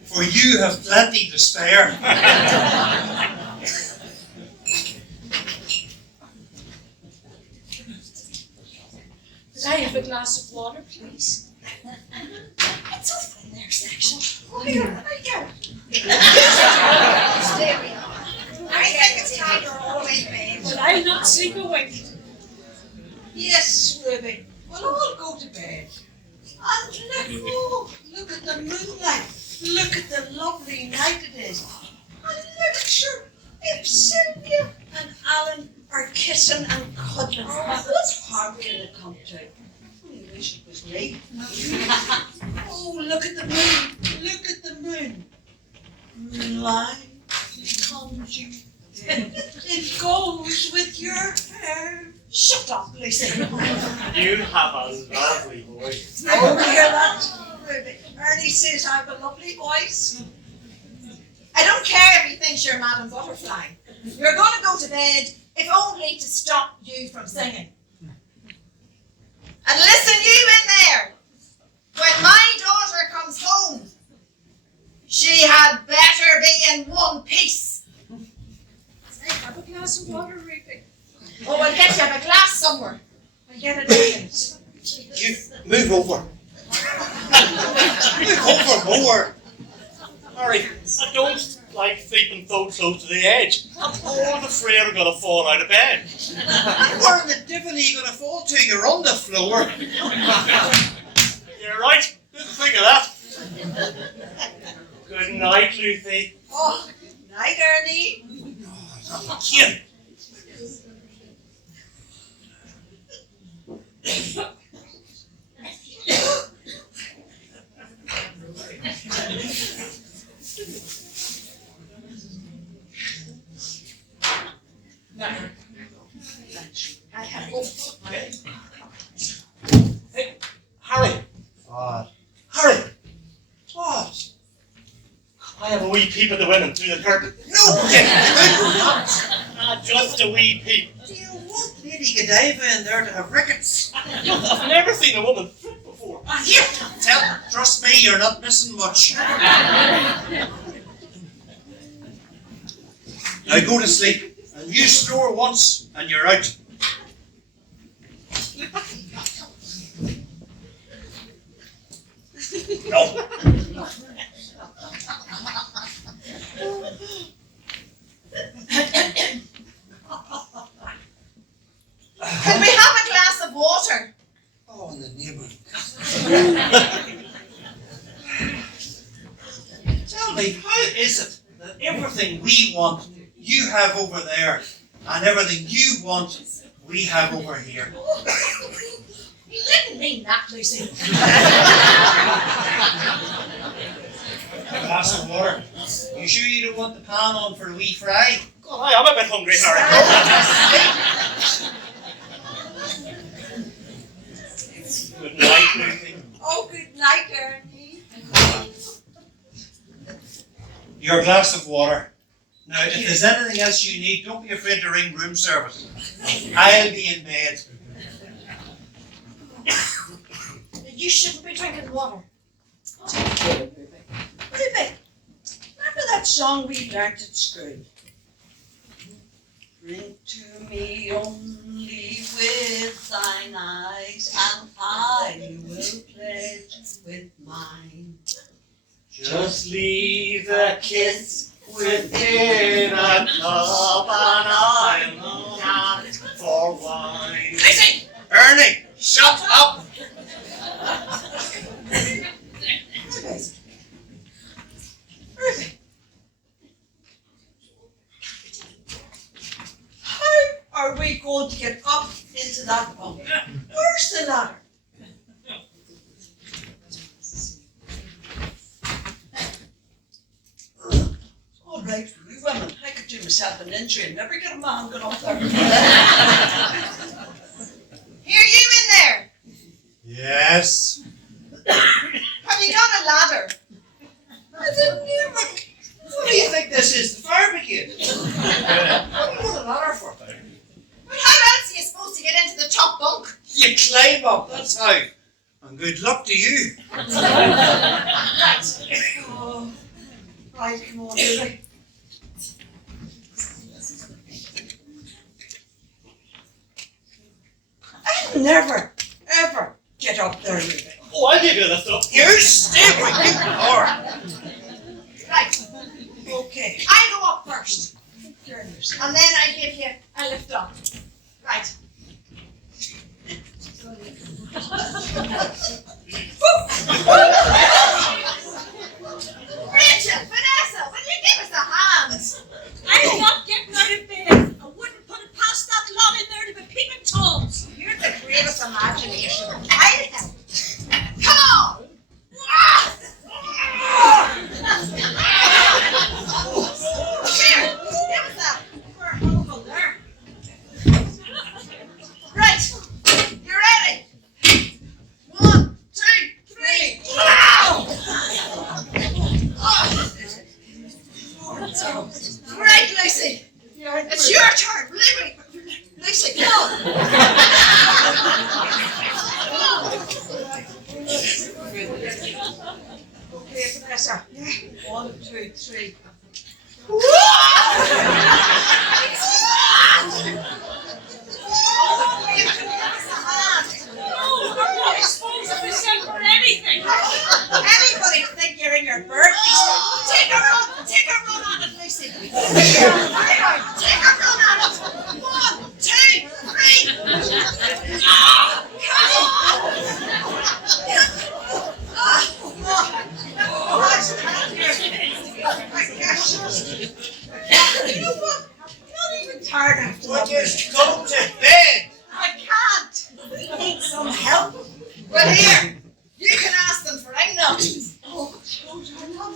For you have plenty to spare. a glass of water, please? It's over in there section. Oh, here, I get it. I think it's time you're all in bed. But I'll not sleep a wink. Yes, Ruby. We'll all go to bed. And look at the moonlight. Look at the lovely night it is. And look at sure, if Sylvia and Alan are kissing and cuddling, what harm can it come to? I wish it was me. Oh, look at the moon. Look at the moon. Moonlight becomes you. It goes with your hair. Shut up, Lucy. You have a lovely voice. Oh, hear that, Ruby? Ernie says I have a lovely voice. I don't care if he thinks you're Madam Butterfly. You're going to go to bed, if only to stop you from singing. And listen, you in there. When my daughter comes home, she had better be in one piece. Have a glass of water, Ruby. Oh, I'll get you a glass somewhere. I'll get it in. You move over. Move over more. Harry, I don't like sleeping so close to the edge. I'm all afraid I'm going to fall out of bed. Where in the devil are you going to fall to? You're on the floor. You're right. Didn't think of that. Good night, Lucy. Oh, good night, Ernie. Kim. I have hope. Hey, Harry. What? Harry. What? I have a wee peep at the women through the curtain. No, Kim. Just a wee peep. Do you want Lady Godiva in there to have rickets? I've never seen a woman flip before. Here, trust me, you're not missing much. Now go to sleep, and you snore once, and you're out. No. Can we have a glass of water? Oh, in the neighbourhood. Tell me, how is it that everything we want, you have over there, and everything you want, we have over here? You didn't mean that, Lucy. A glass of water. You sure you don't want the pan on for a wee fry? God, I am a bit hungry, Harry. Good night, Lucy. Oh, good night, Ernie. Your glass of water. Now, if there's anything else you need, don't be afraid to ring room service. I'll be in bed. You shouldn't be drinking water. Ruby, remember that song we learnt at school? Drink to me only with thine eyes, and I will pledge with mine. Just leave a kiss within a cup, and I'll not for wine. Lucy! Ernie, shut up! Ruby, how are we going to get up into that bunk? Where's the ladder? All right, for you women, I could do myself an injury and never get a man going up there. Hear you in there? Yes. Have you got a ladder? I didn't hear what. What do you think this is? The fire brigade? What do you want a ladder for? Well, how else are you supposed to get into the top bunk? You climb up, that's how. And good luck to you. Oh, right, come on, Ruby. I've never, ever Get up there, you bit. Oh, I'll give you a lift up. You stay where you are. Right, Okay. I go up first. And then I give you a lift up. Right. Rachel, Vanessa, will you give us a hand? I'm not getting out of bed. I wouldn't put it past that lot in there to be peeping toms. You're the greatest imagination. I'll help. Come on! Here, give us that. We're hopeful there. Right, you ready? 1, 2, 3. Wow! Right, Lucy. It's your turn. Lucy, go. Okay, Vanessa. 1, 2, 3. Oh, I'm not supposed to be sent for anything. Anybody think you're in your birthday suit? Take a run at it, Lucy. Take a run at it. 1, 2, 3. Come on! You know what? I'm not even tired after Well, that. just go to bed. I can't. I need some help. But here, you can ask them for eggnog. Oh, I love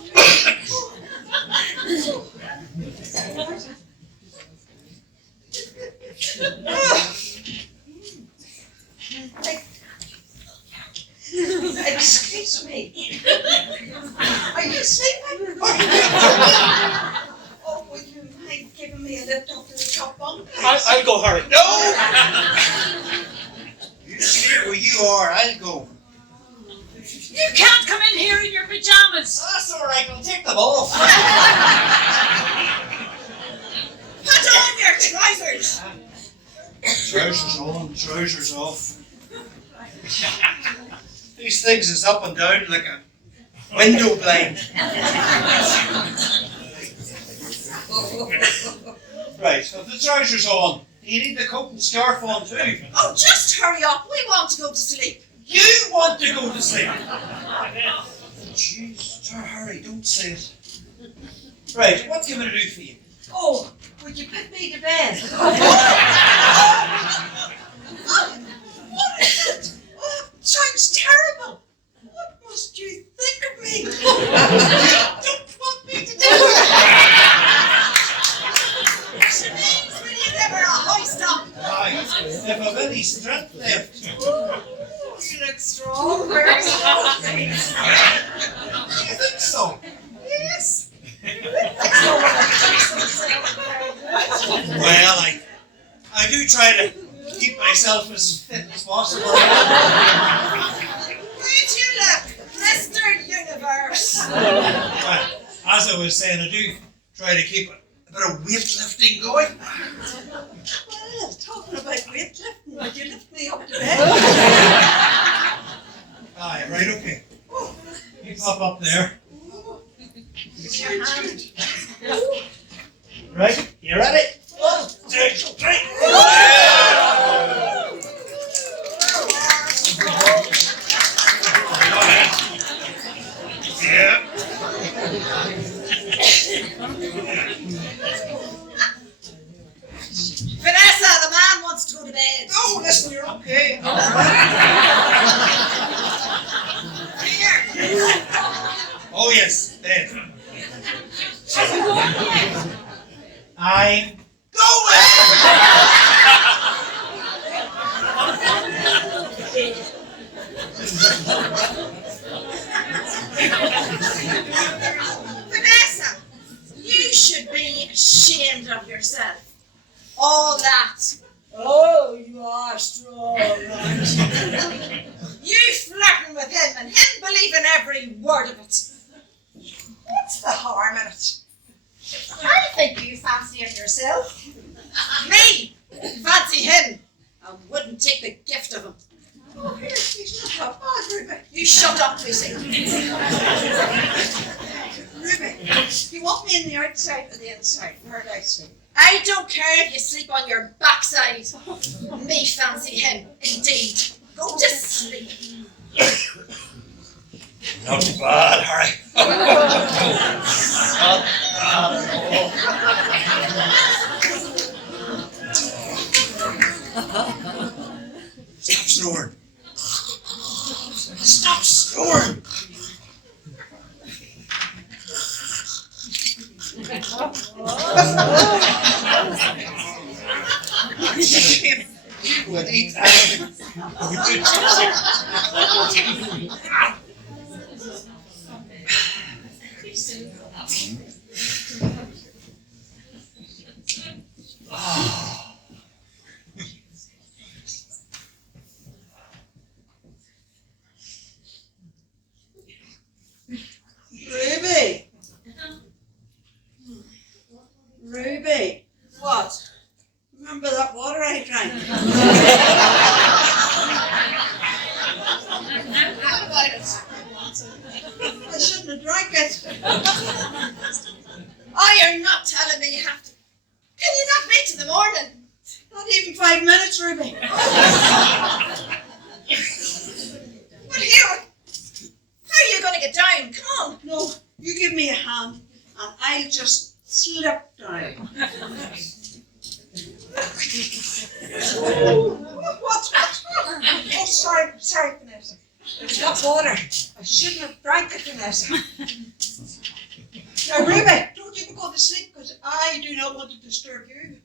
Excuse me. Are you sleeping? Oh, would you mind giving me a lift up to the top bunk? I'll go, Harry. No! You stay where you are. I'll go. You can't come in here in your pajamas. That's all right. I'll take them off. Put on your trousers. Trousers on, trousers off. These things is up and down like a window blind. Right, so the trousers on. You need the coat and scarf on too. Oh, just hurry up. We want to go to sleep. You want to go to sleep. Jeez, hurry, don't say it. Right, what can I do for you? Oh, would you put me to bed? What is it? Oh, sounds terrible. What must you think of me? Don't want me to do it. She means will you give her a hoist up? Aye, if I've any strength left. You look strong. Very strong. Do you think so? Yes. Well, I do try to keep myself as fit as possible. Where'd you look, Mr. Universe? Well, as I was saying, I do try to keep a bit of weightlifting going. Well, talking about weightlifting, would you lift me up to bed? Aye, right, okay. You pop up there. With your hand. Right, you ready? 1, 2, 3. Yeah. Vanessa, the man wants to go to bed. Oh, listen, you're okay. Here. Oh, yes, bed. I'm Vanessa, you should be ashamed of yourself. All that. Oh, you are strong, You flirting with him and him believing every word of it. What's the harm in it? I think you fancy him yourself. Me fancy him and wouldn't take the gift of him. Oh, here, he's not that bad, Ruby. You shut up, Lucy. Ruby, you want me in the outside or the inside? Where'd I sleep? I don't care if you sleep on your backside. Me fancy him, indeed. Go to sleep. Not bad, Harry. Stop snoring. Stop snoring. You would eat that. Ruby! Ruby! What? Remember that water I drank? What about it? I shouldn't have drank it. Oh, you're not telling me you have to. Can you not wait till the morning? Not even 5 minutes, Ruby. But here, how are you going to get down? Come on. No, you give me a hand and I'll just slip down. What's wrong? Oh, sorry, Vanessa. It's that water. I shouldn't have drank it, Vanessa. Now, Ruby, don't even go to sleep because I do not want to disturb you.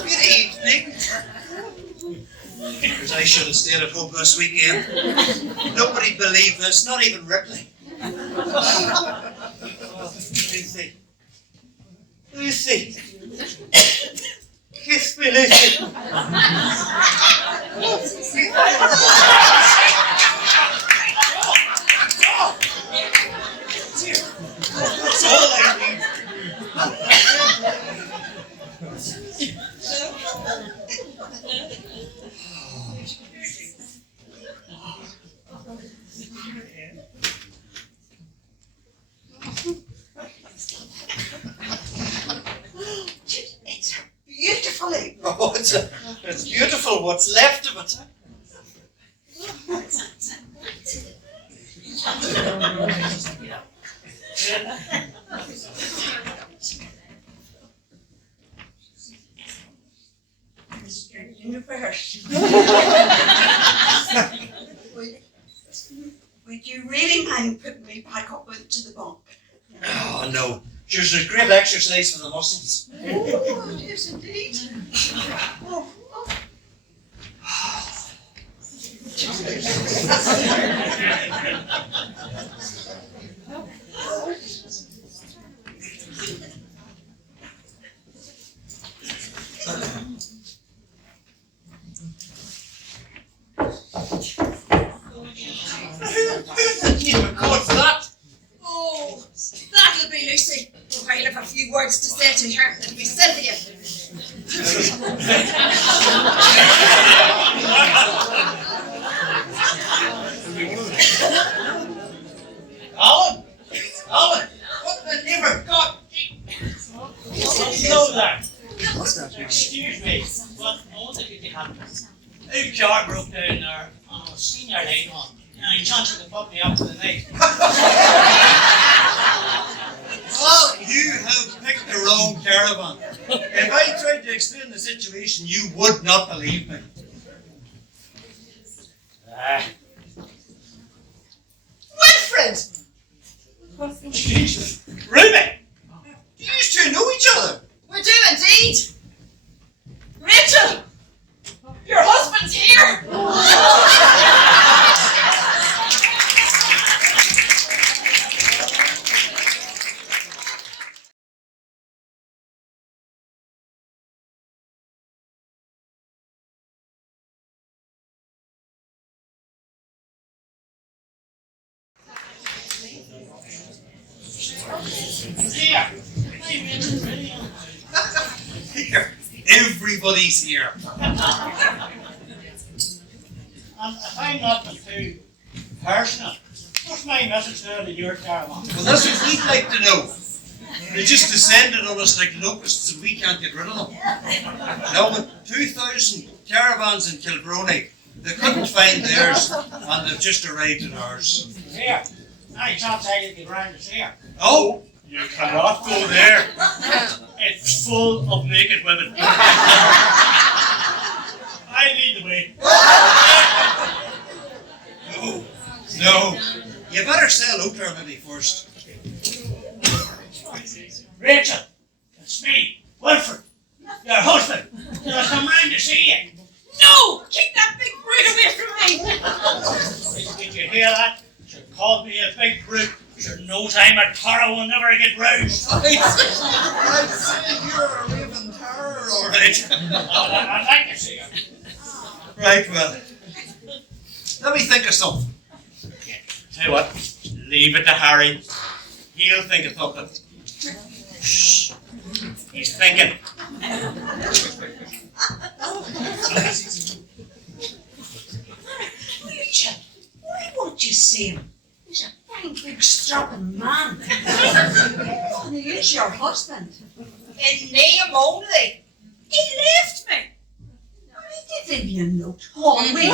Good evening. I should have stayed at home this weekend. Nobody'd believe this, not even Ripley. Lucy. Lucy. Kiss me, Lucy. That's all I need. It's beautiful evening. Oh, it's beautiful what's left of it. Universe. Would you really mind putting me back up into the bunk? Oh, no. There's a great exercise for the muscles. Oh, yes, indeed. Oh, oh. Who didn't even call for that? Oh, that'll be Lucy. Oh, I'll have a few words to say to her. It'll be Sylvia. Alan! Alan! What the never God? Slow down. Excuse me, but I want to get your hand. Our car broke down there, and I was seeing your light on. And you chanced to fuck me up for the night. Well, you have picked the wrong caravan. If I tried to explain the situation, you would not believe me. Wilfred! Jesus. Ruby! You two know each other. We do indeed. Rachel! Your husband's here! Here. Here. Everybody's here. And if I'm not too personal, what's my message now to your caravan? Well, that's what we'd like to know. They just descended on us like locusts and we can't get rid of them. Now with 2,000 caravans in Kilbrony, they couldn't find theirs and they've just arrived at ours. Here. Any chance I can get round this here? Oh! You cannot go there. It's full of naked women. I lead the way. No. You better say hello to her maybe first. Rachel, it's me, Wilfred, your husband. I've come round to see you. No! Keep that big brute away from me! Did you hear that? She called me a big brute. She knows I'm a Tara will never get roused. I'd say you're a raving terror, all right. I'd like to see her. Right, well, let me think of something. Tell you what, leave it to Harry. He'll think of something. Shh. He's thinking. Richard, why won't you see him? He's a fine, big, strapping man. And he is your husband. In name only. He left me. He did leave you a note. Oh, wait.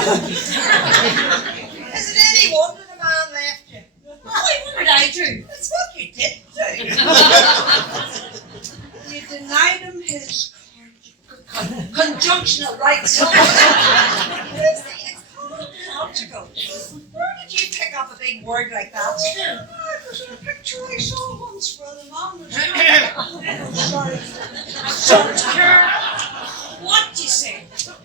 Is it any wonder the man left you? What did I do? It's what you did do. You denied him his conjunctional rights. Lucy, it's logical. Where did you pick up a big word like that? It was in a picture I saw once where the man was Don't care what you say.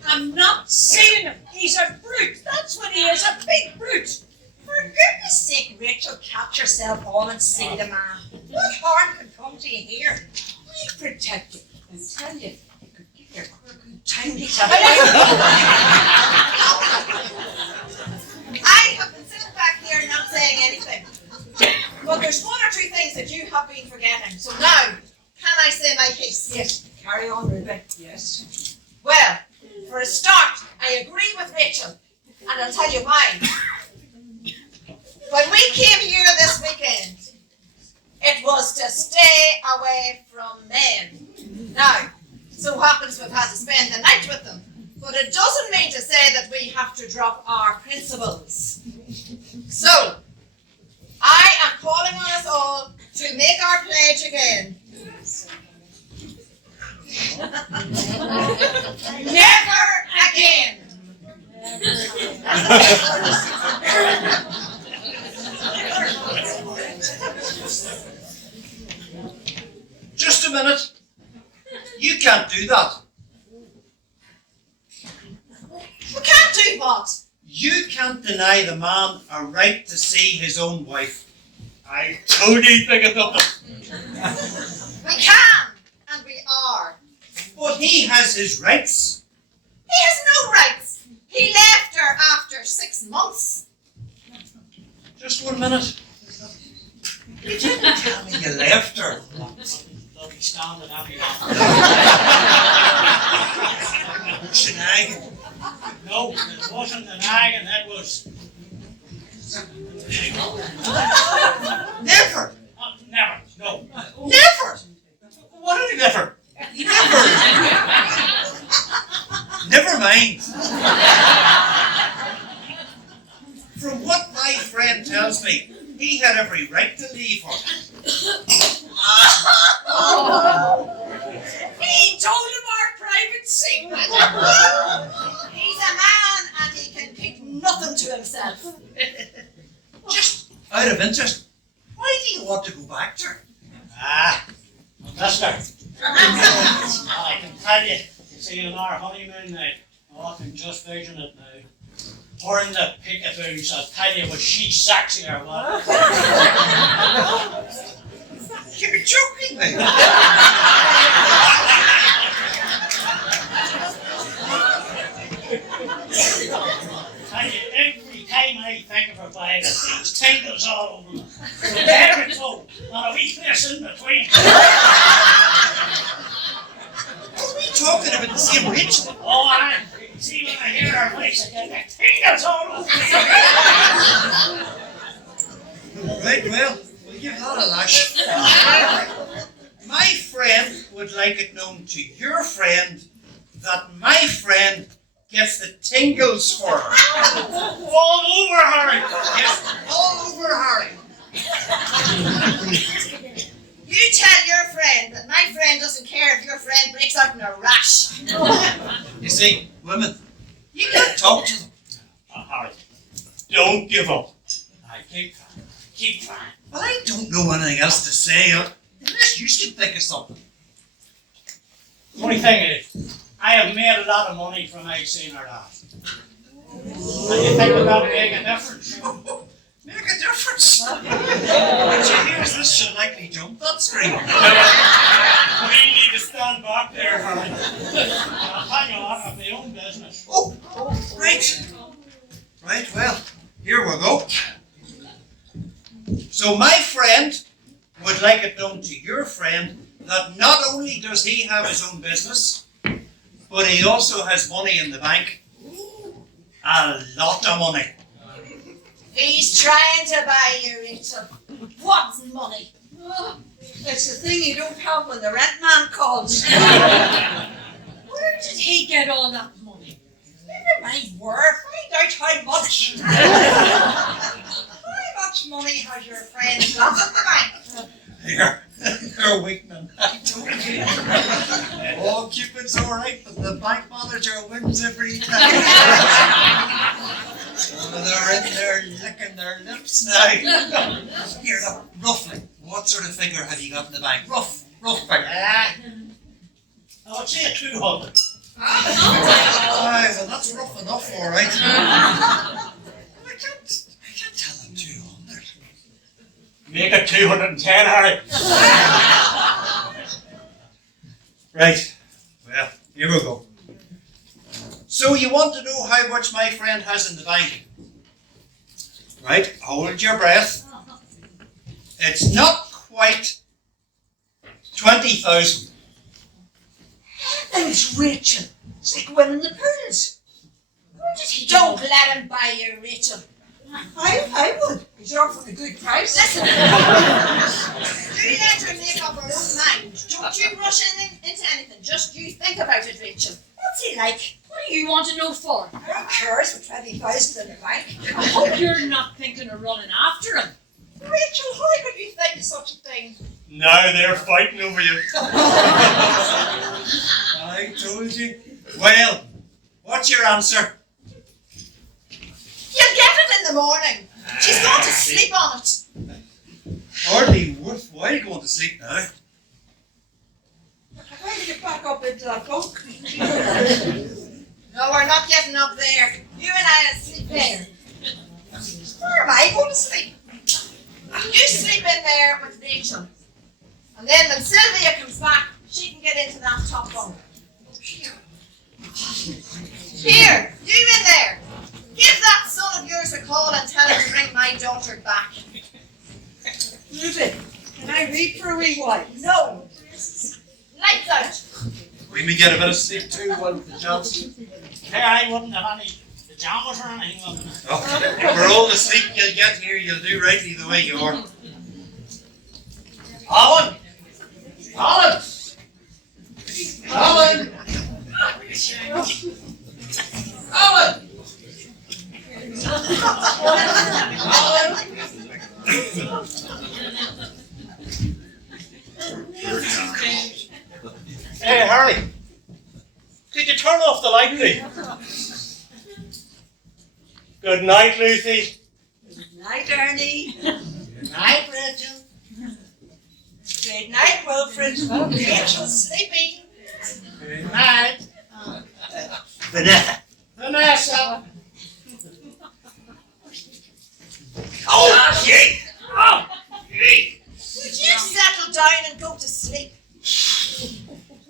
I'm not seeing him. He's a brute. That's what he is, a big brute. For goodness sake, Rachel, catch yourself on and see the man. What harm can come to you here? We protect you and tell you could give your poor good time. I have been sitting back here not saying anything. But there's one or two things that you have been forgetting. So now, can I say my piece? Yes, carry on, Ruby. Yes. Well, for a start, I agree with Rachel. And I'll tell you why. When we came here this weekend, it was to stay away from men. Now, so happens we've had to spend the night with them, but it doesn't mean to say that we have to drop our principles. So, I am calling on us all to make our pledge again. Never again. Just a minute. You can't do that. We can't do what? You can't deny the man a right to see his own wife. I totally think of something. We can, and we are. But he has his rights. He has no rights. He left her after 6 months. Just 1 minute. You didn't tell me you left her. They'll be standing happy Shenanigan. No, it wasn't an ag, and that was. Never. Never, no. Never. What did he never? Never. Never mind. From what my friend tells me, he had every right to leave her. He told him our private secret. He's a man and he can keep nothing to himself. Just out of interest, why do you want to go back to her? Mister. I can tell you, see, on our honeymoon night, I can just vision it now. Or in the peekaboos, I'll tell you, was she sexy or what? You're joking me. Tell you, every time time I think of it, why, there's tingles all over me. From head to toe, and a wee place in between. Are we talking about the same Rachel? Oh, I see when I hear her voice, I get the tingles all over me. Right, well, we'll give that a lash. My friend would like it known to your friend that my friend gets the tingles for her. All over her. Yes, all over Harry. You tell your friend that my friend doesn't care if your friend breaks out in a rash. You see, women, you can't talk to them. Harry, don't give up. I keep trying. Keep trying. Well, I don't know anything else to say, unless you can think of something. The only thing is, I have made a lot of money from I seen her last. And you think we're going to make a difference? Make a difference. When she hears this, she'll likely jump that screen. We need to stand back there, Harry. Hang on, I've my own business. Oh, right. Right, well, here we go. So my friend would like it known to your friend that not only does he have his own business, but he also has money in the bank. A lot of money. He's trying to buy you, Rachel. What's money? It's the thing you don't have when the rent man calls. Where did he get all that money? Never mind where. Find out how much. How much money has your friend got in the bank? You're weakening. I told you. Oh, Cupid's alright, but the bank manager wins every time. They're in there licking their lips now. Here, look, roughly, what sort of figure have you got in the bank? Rough figure. I would say 200. Aye, well, that's rough enough, alright. I can't tell them 200. Make it 210, Harry. Right, well, here we go. So you want to know how much my friend has in the bank? Right, hold your breath. It's not quite 20,000. It's Rachel. It's like winning the pearls. Where did he Don't let him buy you, Rachel. I would. He's offering a good price. Listen, you let her make up her own mind. Don't you rush into anything. Just you think about it, Rachel. What's he like? What do you want to know for? Who cares for 20,000 in the bank? I hope you're not thinking of running after him. Rachel, how could you think of such a thing? Now they're fighting over you. I told you. Well, what's your answer? You'll get it in the morning. She's going to sleep on it. Hardly worthwhile going to sleep now. How do you get back up into that bunk? No, we're not getting up there. You and I will sleep there. Where am I going to sleep? You sleep in there with Rachel. And then when Sylvia comes back, she can get into that top bunk. Here, you in there. Give that son of yours a call and tell him to bring my daughter back. Ruben, can I read for a wee while? No. Lights out. We may get a bit of sleep too while the jobs. Hey, I wouldn't have any pajamas or anything on me. Oh, for all the sleep you'll get here, you'll do rightly the way you are. Alan! Alan! Alan! Alan! Hey, Harry. Did you turn off the light, please? Good night, Lucy. Good night, Ernie. Good night, Rachel. Good night, Wilfred. Rachel's sleeping. Good night. Vanessa! Vanessa. Oh, gee! Oh, gee. Would you settle down and go to sleep?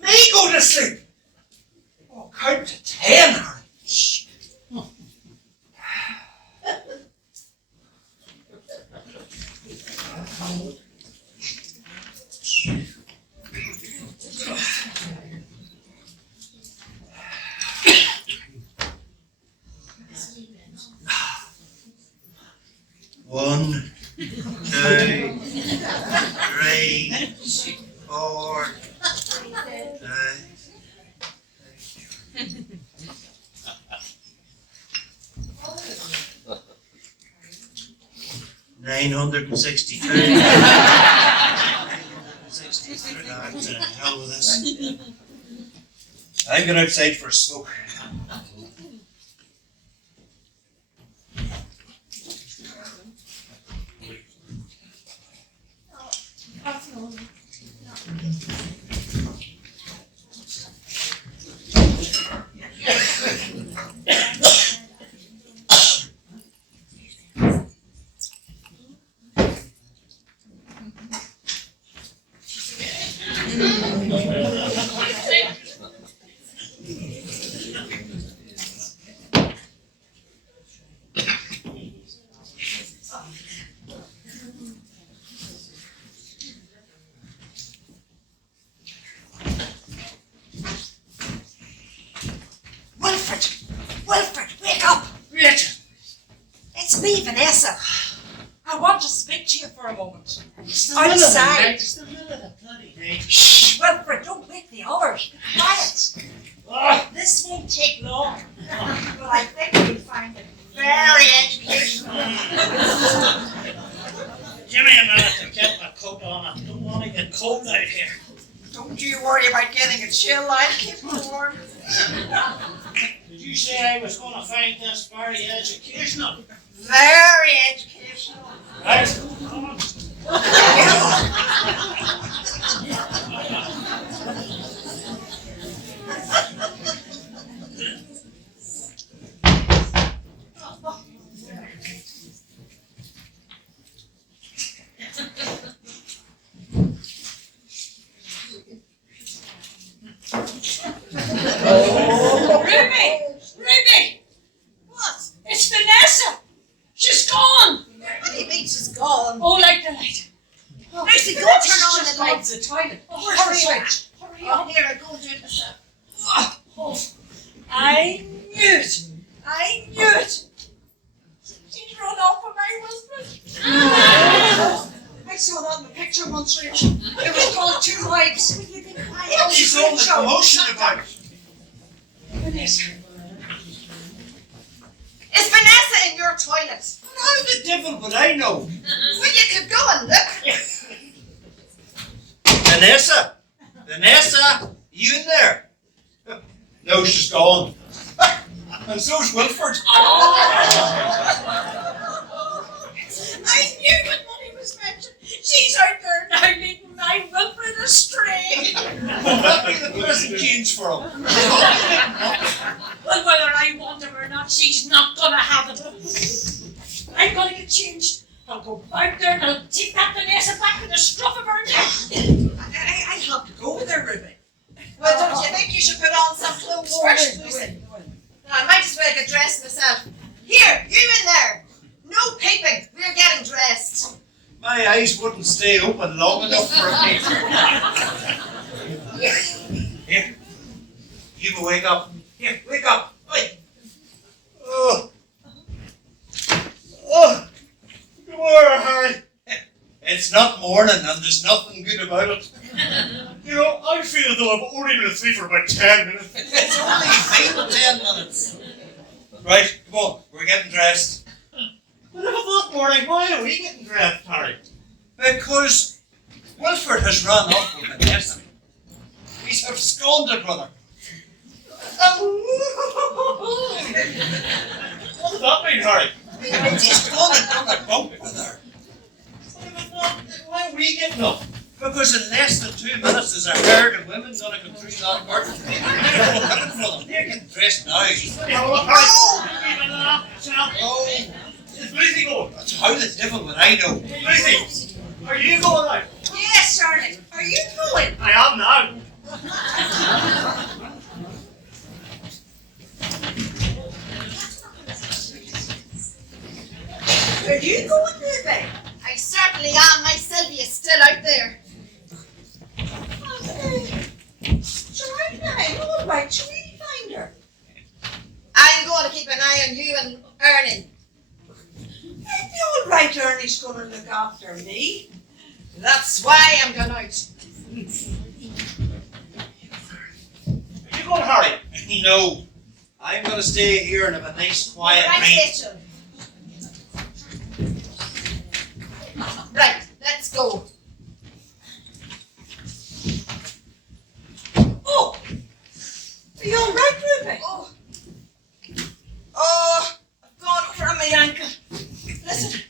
Me go to sleep? Oh, count to 10, Harry. Shh. 1, 2, 3, 4, 5. 962. 963. No, I'm to hell with this. I'm going outside for a smoke. Wilfred, wake up! Richard! It's me, Vanessa. I want to speak to you for a moment. It's the middle of the Outside. night. It's the middle of the bloody night. Shh, Wilfred, don't wake the others. Quiet. This won't take long. But I think you'll find it very educational. Give me a minute to get my coat on. I don't want to get cold out here. Don't you worry about getting a chill. I'll keep you warm. Did you say I was going to find this very educational? Very educational. Right? Come on. Ruby! What? It's Vanessa! She's gone! What do you mean she's gone? Oh, like the light. Lucy, go turn on the lights. The toilet. Oh, where's the switch? Hurry Oh, up. here, I go and do it myself. Oh, I knew it. I knew it. She's run off with my husband. I saw that in the picture once, Rich. It was called Two Wives. Will you be quiet? What's all the commotion about? Vanessa. Is Vanessa in your toilet? How the devil would I know? Well, you could go and look. Vanessa? Vanessa? You in there? No, she's gone. And so's Wilfred. I knew when money was mentioned. She's out there now leading my Wilfred astray. Will that be the present change for him? Well, whether I want him or not, she's not gonna have it. I'm gonna get changed. I'll go out there and I'll take that Vanessa back with the scruff of her neck. I'd have to go with her, Ruby. Well, don't you think you should put on some clothes first, Lucy? I might as well get dressed myself. Here, you in there. No peeping. We're getting dressed. My eyes wouldn't stay open long enough for a peep. Here. You will wake up. Here, wake up. Oi. Oh. Oh. Good morning, Harry. It's not morning and there's nothing good about it. You know, I feel as though I've only been asleep for about 10 minutes. It's only been 10 minutes. Right, come on, we're getting dressed. But if it's not morning, why are we getting dressed, Harry? Because Wilfred has run off with Vanessa. He's absconded with her. What does that mean, Harry? He's gone and done a bump with her. But if it's not, why are we getting up? Because in less than 2 minutes there's a herd of women gonna come through that curtain. You're looking for them. They're getting dressed now. Oh, Is Lucy going? how the devil would I know? Lucy, are you going out? Yes, darling. Are you going? I am now. Are you going, Ruby? I certainly am. My Sylvia's still out there. Sure, all right. Shall we find her? I'm going to keep an eye on you and Ernie. Let me all right, Ernie's gonna look after me. That's why I'm going out. Are you going, Harry? No, I'm going to stay here and have a nice quiet Right, night. Rachel. Right, let's go. Oh, are you all right, Ruby? Oh, I've gone over on my ankle. Listen,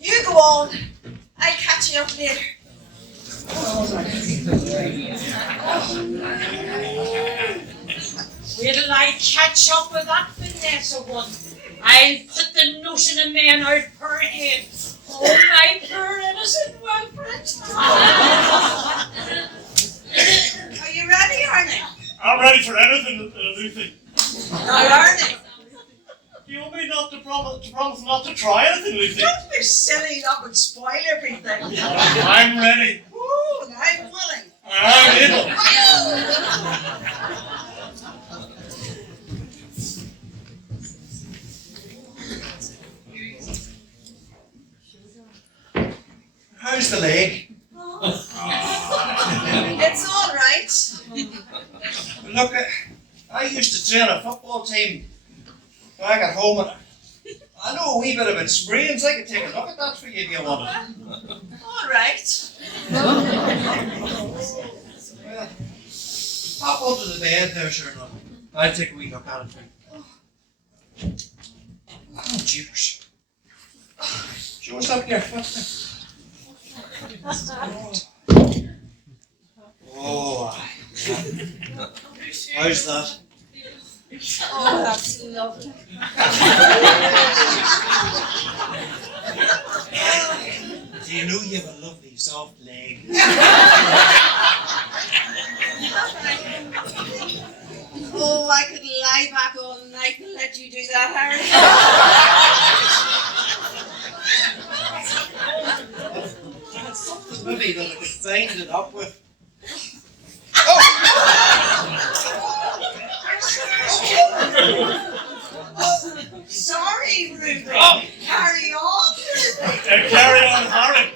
you go on. I'll catch you up later. Where'll I catch up with that Vanessa one? I'll put the notion of man out per head. Oh, my poor innocent Wilfred. Are you ready, Ernie? I'm ready for anything, Lucy. Now, Ernie, Do you want me not to promise not to try anything, Lucy? don't be silly, that would spoil everything. I'm ready. Oh, and I'm willing. I'm able. How's the leg? It's all right. Look, I used to train a football team back at home, and I know a wee bit about sprains. I could take a look at that for you if you wanted. All right. Well, pop up to the bed there, sure enough. I'll take a wee look at it. Oh, jeepers. Show us up your foot. Oh, aye. How's that? Oh, that's lovely. Do you know you have a lovely soft leg? Oh, I could lie back all night and let you do that, Harry. Maybe that I could bind it up with. Sorry, Ruby. Oh. Carry on, Ruby. Carry on, Harry.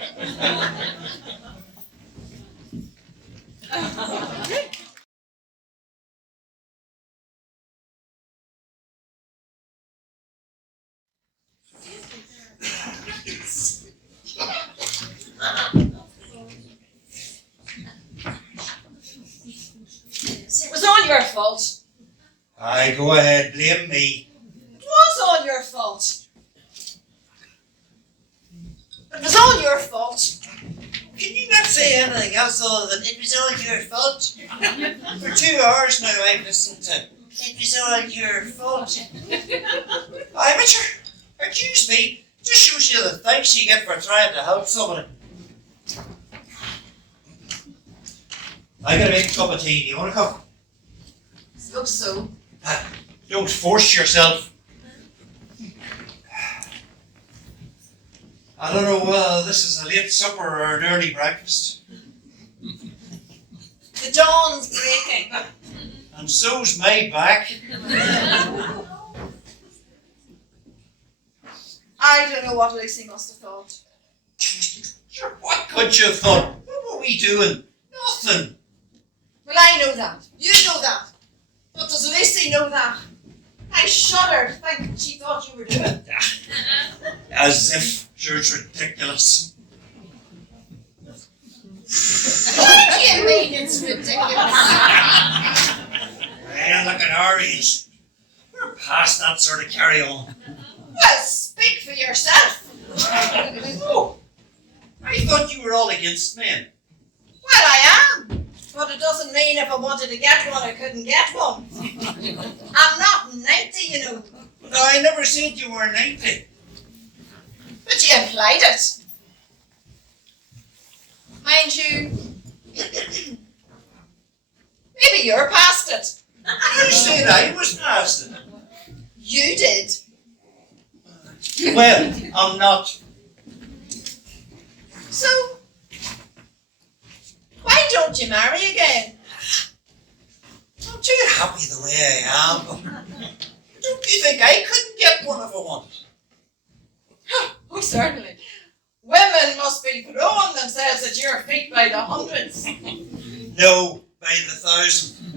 It was all your fault. Aye, go ahead, blame me. It was all your fault. It was all your fault. Can you not say anything else other than it was all your fault? For 2 hours now I've listened to it was all your fault. Aye, but sure, accuse me. Just shows you the thanks you get for trying to help somebody. I'm gonna make a cup of tea. Do you want a cup? So. Don't force yourself. I don't know whether this is a late supper or an early breakfast. The dawn's breaking. And so's my back. I don't know what Lucy must have thought. Sure, what could you have thought? What were we doing? Nothing. Well, I know that. You know that. But does Lucy know that? I shuddered thinking she thought you were doing it. As if. Sure, it's ridiculous. What do you mean it's ridiculous? Well, look at our age. We're past that sort of carry on. Well, speak for yourself. Oh, I thought you were all against men. Well, I am. But it doesn't mean if I wanted to get one, I couldn't get one. I'm not 90, you know. But I never said you were 90. But you implied it. Mind you, maybe you're past it. Who said I was past it? You did. Well, I'm not. So, why don't you marry again? I'm too happy the way I am. Don't you think I couldn't get one if I wanted? Oh, certainly. Women must be throwing themselves at your feet by the hundreds. No, by the thousand.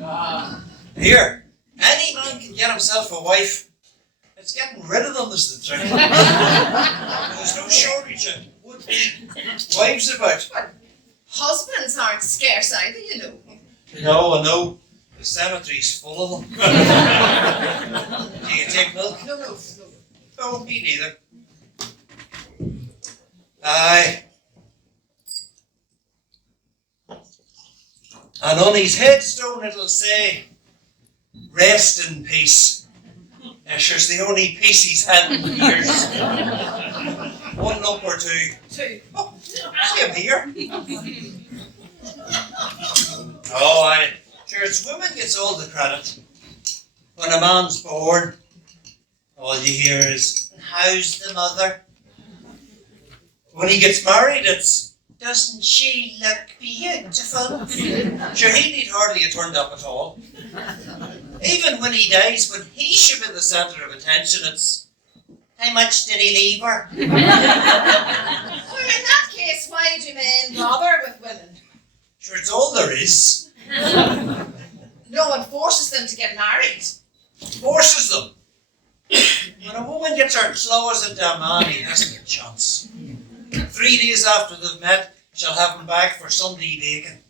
Here, any man can get himself a wife. It's getting rid of them is the trick. There's no shortage of would-be wives about. Husbands aren't scarce either, you know. No, I know. The cemetery's full of them. Do you take milk? No. No, me neither. Aye. And on his headstone it'll say, "Rest in peace." Sure's the only peace he's had in years. 1 lump or 2. 2. Oh, same here. Oh, aye. Sure, it's women gets all the credit. When a man's born, all you hear is, "How's the mother?" When he gets married, it's, "Doesn't she look beautiful?" Sure, he need hardly have turned up at all. Even when he dies, when he should be the centre of attention, it's, "How much did he leave her?" Well, in that case, why do men bother with women? Sure, it's all there is. No one forces them to get married. Forces them. When a woman gets her claws into a man, he hasn't a chance. 3 days after they've met, she'll have him back for Sunday bacon.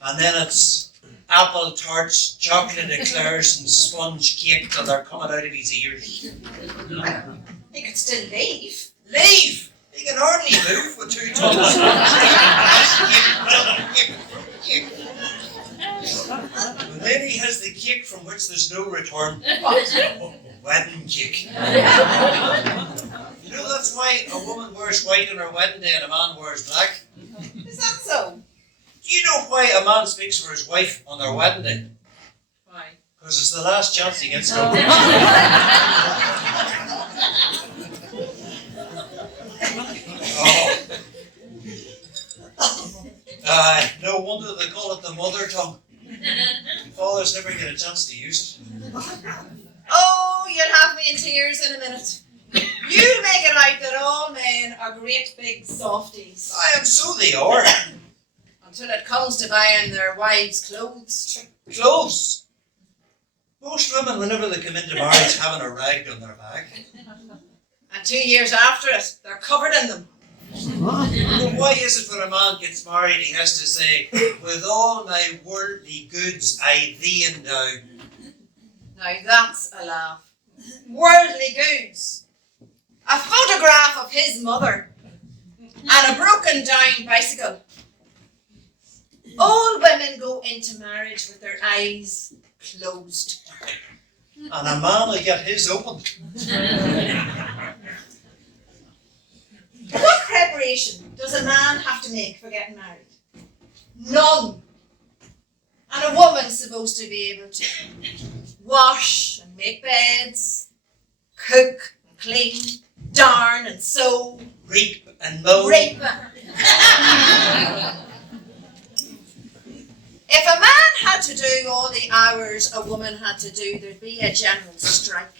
And then it's apple tarts, chocolate eclairs and sponge cake till they're coming out of his ears. He could still leave. Leave! He can hardly move with 2 tons. And then he has the cake from which there's no return. Wedding cake. You know that's why a woman wears white on her wedding day and a man wears black? Is that so? Do you know why a man speaks for his wife on their wedding day? Why? Because it's the last chance he gets to. Oh. No wonder they call it the mother tongue. Fathers never get a chance to use it. Oh, you'll have me in tears in a minute. You make it out that all men are great big softies. And so they are. Until it comes to buying their wives' clothes. Clothes. Most women, whenever they come into marriage, having a rag on their back. And 2 years after it, they're covered in them. But why is it when a man gets married, he has to say, "With all my worldly goods I thee endow"? Now that's a laugh. Worldly goods. A photograph of his mother. And a broken down bicycle. All women go into marriage with their eyes closed. And a man will get his open. What preparation does a man have to make for getting married? None. And a woman's supposed to be able to wash and make beds, cook and clean, darn and sew, Reap and mow. rape. If a man had to do all the hours a woman had to do, there'd be a general strike.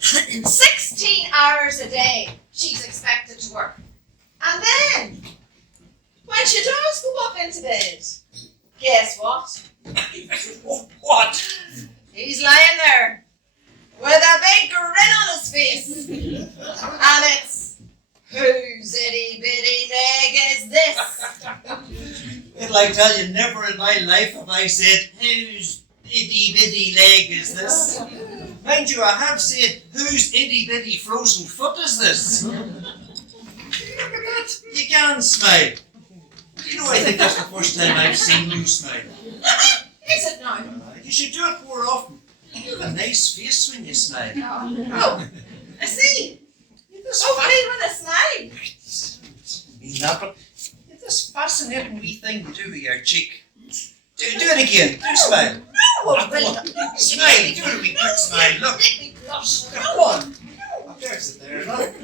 16 hours a day she's expected to work. And then, when she does go up into bed, guess what? What? He's lying there with a big grin on his face. And it's, whose itty bitty leg is this? Well, I tell you, never in my life have I said, "Whose itty bitty leg is this?" Mind you, I have said, "Whose itty bitty frozen foot is this?" Look at that. You can smile. You know, I think that's the first time I've seen you smile. Is it now? You should do it more often. You have a nice face when you smile. Oh, I see. Okay, with a smile. Mean that, but you have this fascinating wee thing to do with your cheek. Do it again. Do smile. No, Ah, come on. Smile. Do a wee quick smile. Look. Make me blush. Come on. Up there's it there. Look.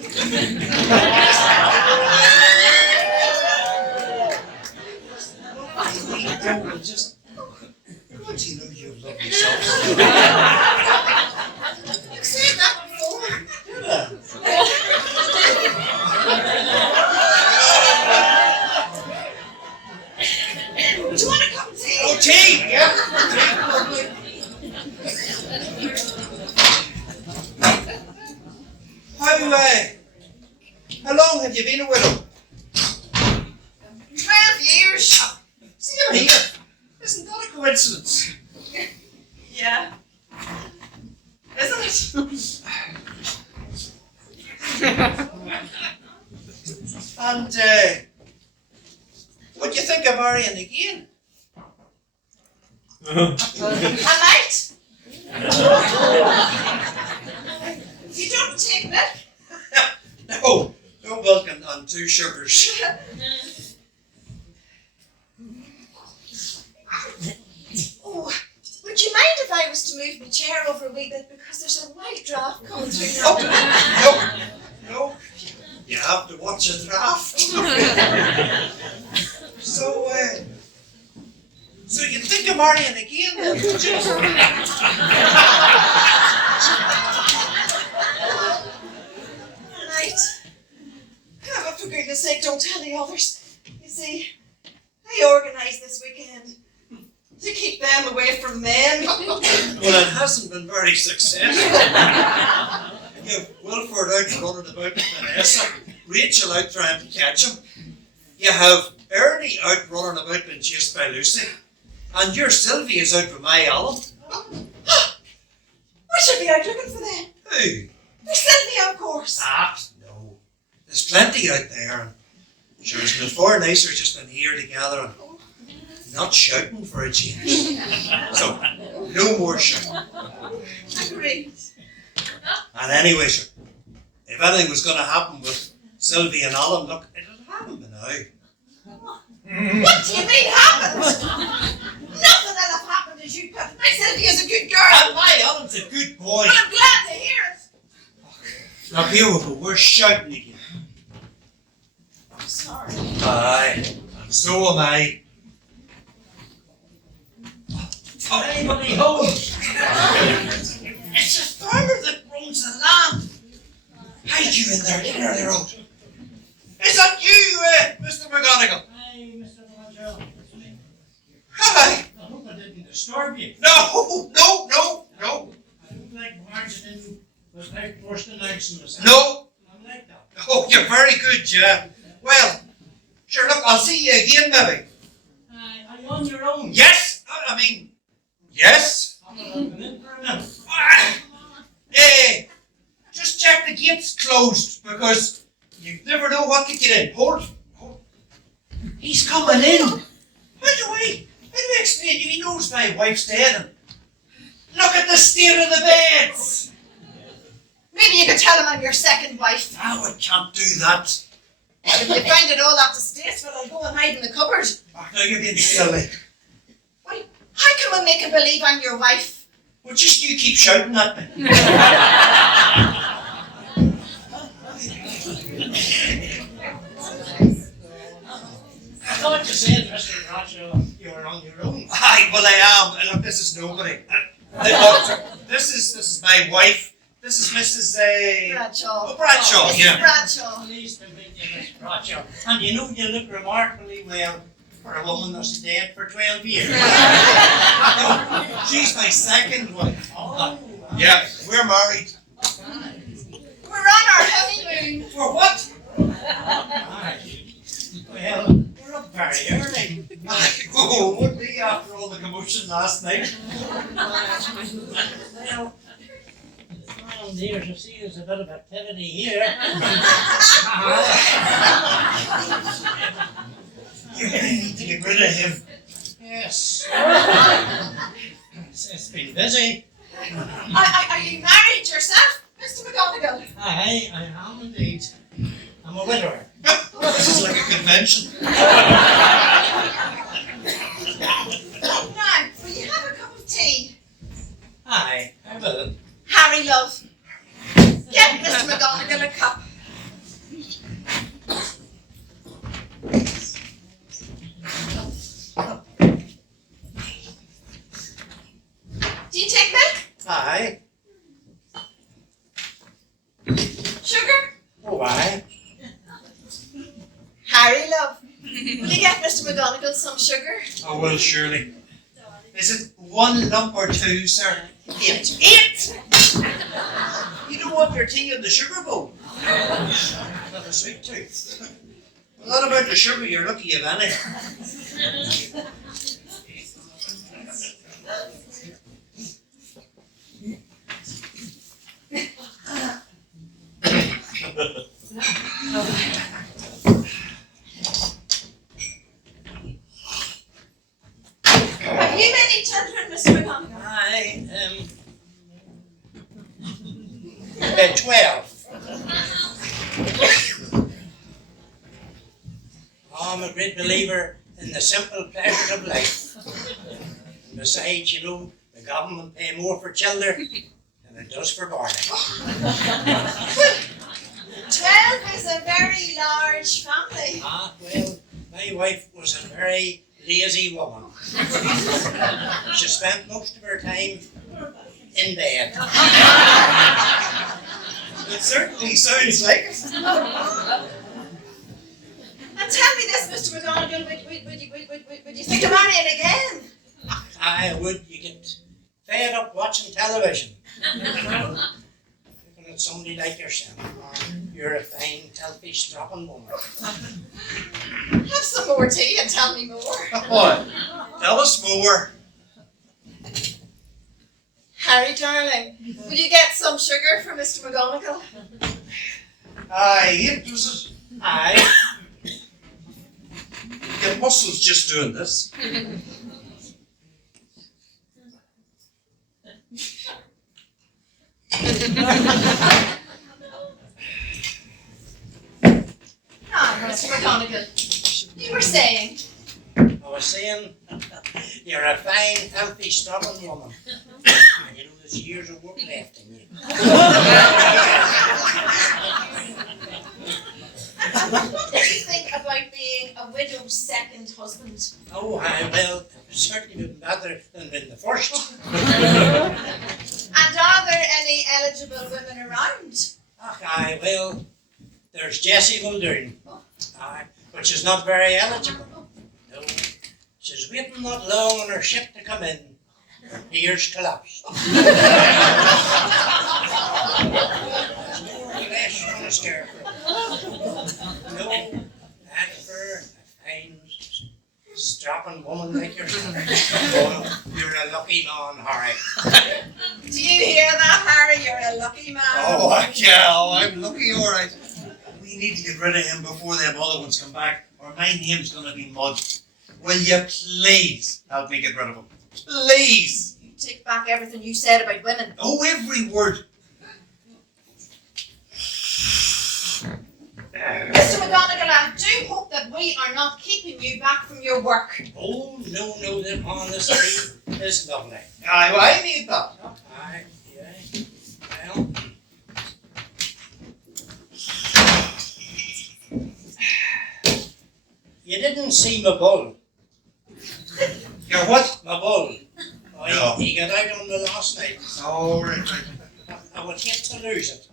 Just. God, you know you love yourself. You've said that before. Did I? How long have you been a widow? 12 years. See, you're here. Isn't that a coincidence? Yeah. Isn't it? And what do you think of marrying again? I might. You don't take milk? No milk and 2 sugars. Oh, would you mind if I was to move my chair over a wee bit because there's a white draft coming through Oh, now? no. You have to watch a draft. So you think of marrying again then? Right. Oh, but for goodness sake, don't tell the others. You see, I organised this weekend to keep them away from men. Well, it hasn't been very successful. You've Wilford out running about with Vanessa, Rachel out trying to catch him. You have Ernie out running about being chased by Lucy. And your Sylvia's out with my Alan. I should be out looking for them. Who? For Sylvia, of course. No. There's plenty out there. And sure, it's been far nicer just been here together and not shouting for a change. So, no more shouting. Agreed. And anyway, sure, if anything was going to happen with Sylvia and Alan, look, it'll happen by now. What do you mean happened? Nothing will have happened as you put it. My Sylvia's a good girl. And my Alan's a good boy. And I'm glad to hear it. Now here we go, we're shouting again. I'm sorry. Aye, and so am I. Anybody home? It's the farmer that owns the land. Hide you in there, get early out. Is that you, Mr. McGonagall? Hi, Mr. Marshall. It's me. Hi. I hope I didn't disturb you. No. I don't like marching in without first announcing myself. No. I'm like that. Oh, you're very good, yeah. Well, sure, look, I'll see you again, maybe. Are you on your own? Yes, yes. I'm not looking in for a minute. Just check the gates closed, because you never know what could get in. Hold. He's coming in. How do I explain to you? He knows my wife's dead. And look at the state of the beds. Maybe you could tell him I'm your second wife. Now I can't do that. If you find it all that distasteful, I'll go and hide in the cupboard. Oh, now you're being silly. Why, how can we make him believe I'm your wife? Well, just you keep shouting at me. I thought you said, Mr. Bradshaw, you were on your own. Aye, well I am. And look, this is nobody. Look, this is my wife. This is Mrs. Bradshaw. Oh, Bradshaw, Mrs. yeah. Bradshaw. Pleased to meet you, Miss Bradshaw. And you know you look remarkably well for a woman that's dead for 12 years. She's my second wife. Oh, Yeah, we're married. We're on our honeymoon. For what? aye. Well, we're up very early. Oh, would be after all the commotion last night. Well, dear, you see there's a bit of activity here. You need to get rid of him. Yes. It's been busy. Are you married yourself, Mr. McGonagall? Aye, I am indeed. I'm a widower. This is like a convention. Now, will you have a cup of tea? Aye, I will. Harry, love. Get Mr. McGonagall a cup. Do you take milk? Aye. Sugar? Oh, aye. Harry, love. Will you get Mr. McGonagall some sugar? Oh, well, surely. Is it 1 lump or 2, sir? 8. 8! You know you want your tea in the sugar bowl? Not a sweet tooth. What about the sugar? You're lucky you've any. Have you any children, Mr. McConaughey? I am 12. I'm a great believer in the simple pleasures of life. And besides, you know, the government pay more for children than it does for boarding. 12 is a very large family. Well, my wife was a very lazy woman. She spent most of her time in bed. It certainly sounds like it. And tell me this, Mr. McGonagall, would you think of marrying again? I would. You get fed up watching television. Looking at somebody like yourself. You're a fine, healthy, strapping woman. Have some more tea and tell me more. What? Tell us more. Harry, darling, will you get some sugar for Mr. McGonagall? Aye, it was it. Aye. Your muscles just doing this. Mr. McGonagall, you were saying. I was saying, you're a fine, healthy, strapping woman. And you know there's years of work left in you. What do you think about being a widow's second husband? Oh, aye, well, certainly been better than being the first. And are there any eligible women around? Aye, well, there's Jessie Muldoon. Aye, but she's not very eligible. No, she's waiting not long on her ship to come in. Her piers collapsed. There's no flesh on a scarecrow. No, that's for a fine, strapping woman like yourself. Oh, you're a lucky man, Harry. Do you hear that, Harry? You're a lucky man. Oh, yeah, I'm lucky, all right. We need to get rid of him before them other ones come back, or my name's gonna be Mud. Will you please help me get rid of him? Please! You take back everything you said about women. Oh, every word. Mr. McGonagall, I do hope that we are not keeping you back from your work. Oh, no, that honesty is lovely. Aye, well, I need that. Aye, yeah. Well. You didn't see my bull. Your what? My bull. Oh, No. he got out on the last night. Oh, right. I would hate to lose it.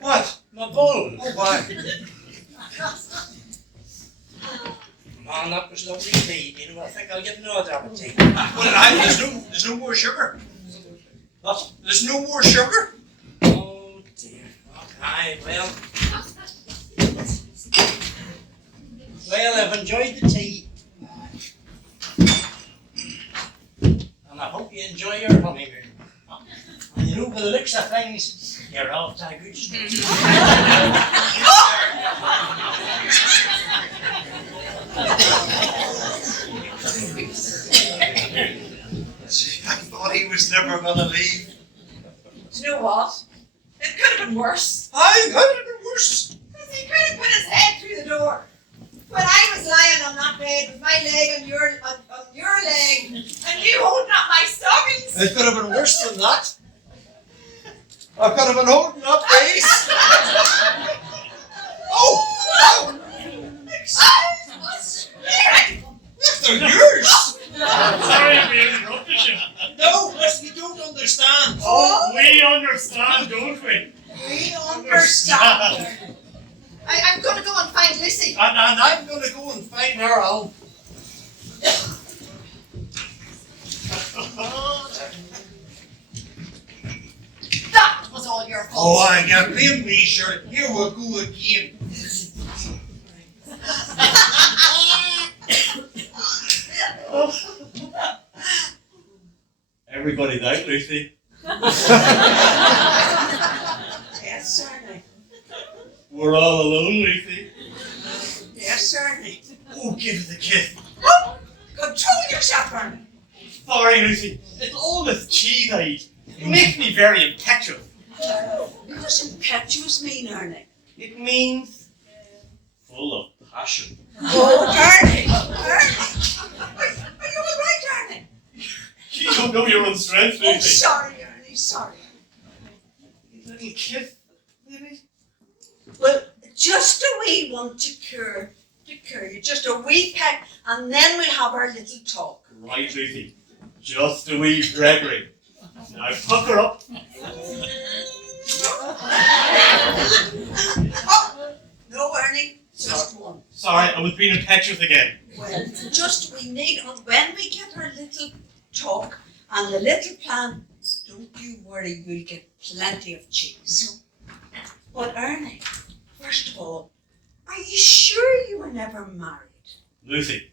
What? My bull. Oh, why? Man, that was lovely tea. You know, I think I'll get another drop of tea. Well, there's no more sugar. What? There's no more sugar. Oh dear. Aye, well. Well, I've enjoyed the tea. And I hope you enjoy your honeymoon. And you know, by the looks of things, you're off to a good start. I thought he was never gonna leave. Do you know what? It could have been worse. Aye, how did it be worse? Because he could have put his head through the door. When I was lying on that bed with my leg on your leg, and you holding up my stockings. It could have been worse than that. I could have been holding up these. Oh! They're yours! Sorry if we interrupted you. No, listen, you don't understand. Oh, we understand, don't we? We understand. I'm going to go and find Lucy. And I'm going to go and find her out. That was was all your fault. Oh, I can't blame me, sure. Here we go again. Everybody's out, Lucy. Yes, certainly. We're all alone, Lucy. Yes, certainly. Oh, give us a kiss. Oh, control yourself, Ernie. Sorry, Lucy. It's all this cheese I eat. It makes me very impetuous. What does impetuous mean, Ernie? It means full of passion. Oh, Ernie! Ernie! Are you all right, Ernie? You don't know your own strength, Oh, Lucy. sorry, Ernie, sorry. A little kiss, maybe? Well, just a wee one to cure you. Just a wee peck, and then we'll have our little talk. Right, Lucy. Just a wee Gregory. Now pucker up. Oh, no, Ernie, just one. Sorry, I was being impetuous again. Well, just we need, when we get our little talk and the little plan, don't you worry, we'll get plenty of cheese. But Ernie, first of all, are you sure you were never married? Lucy,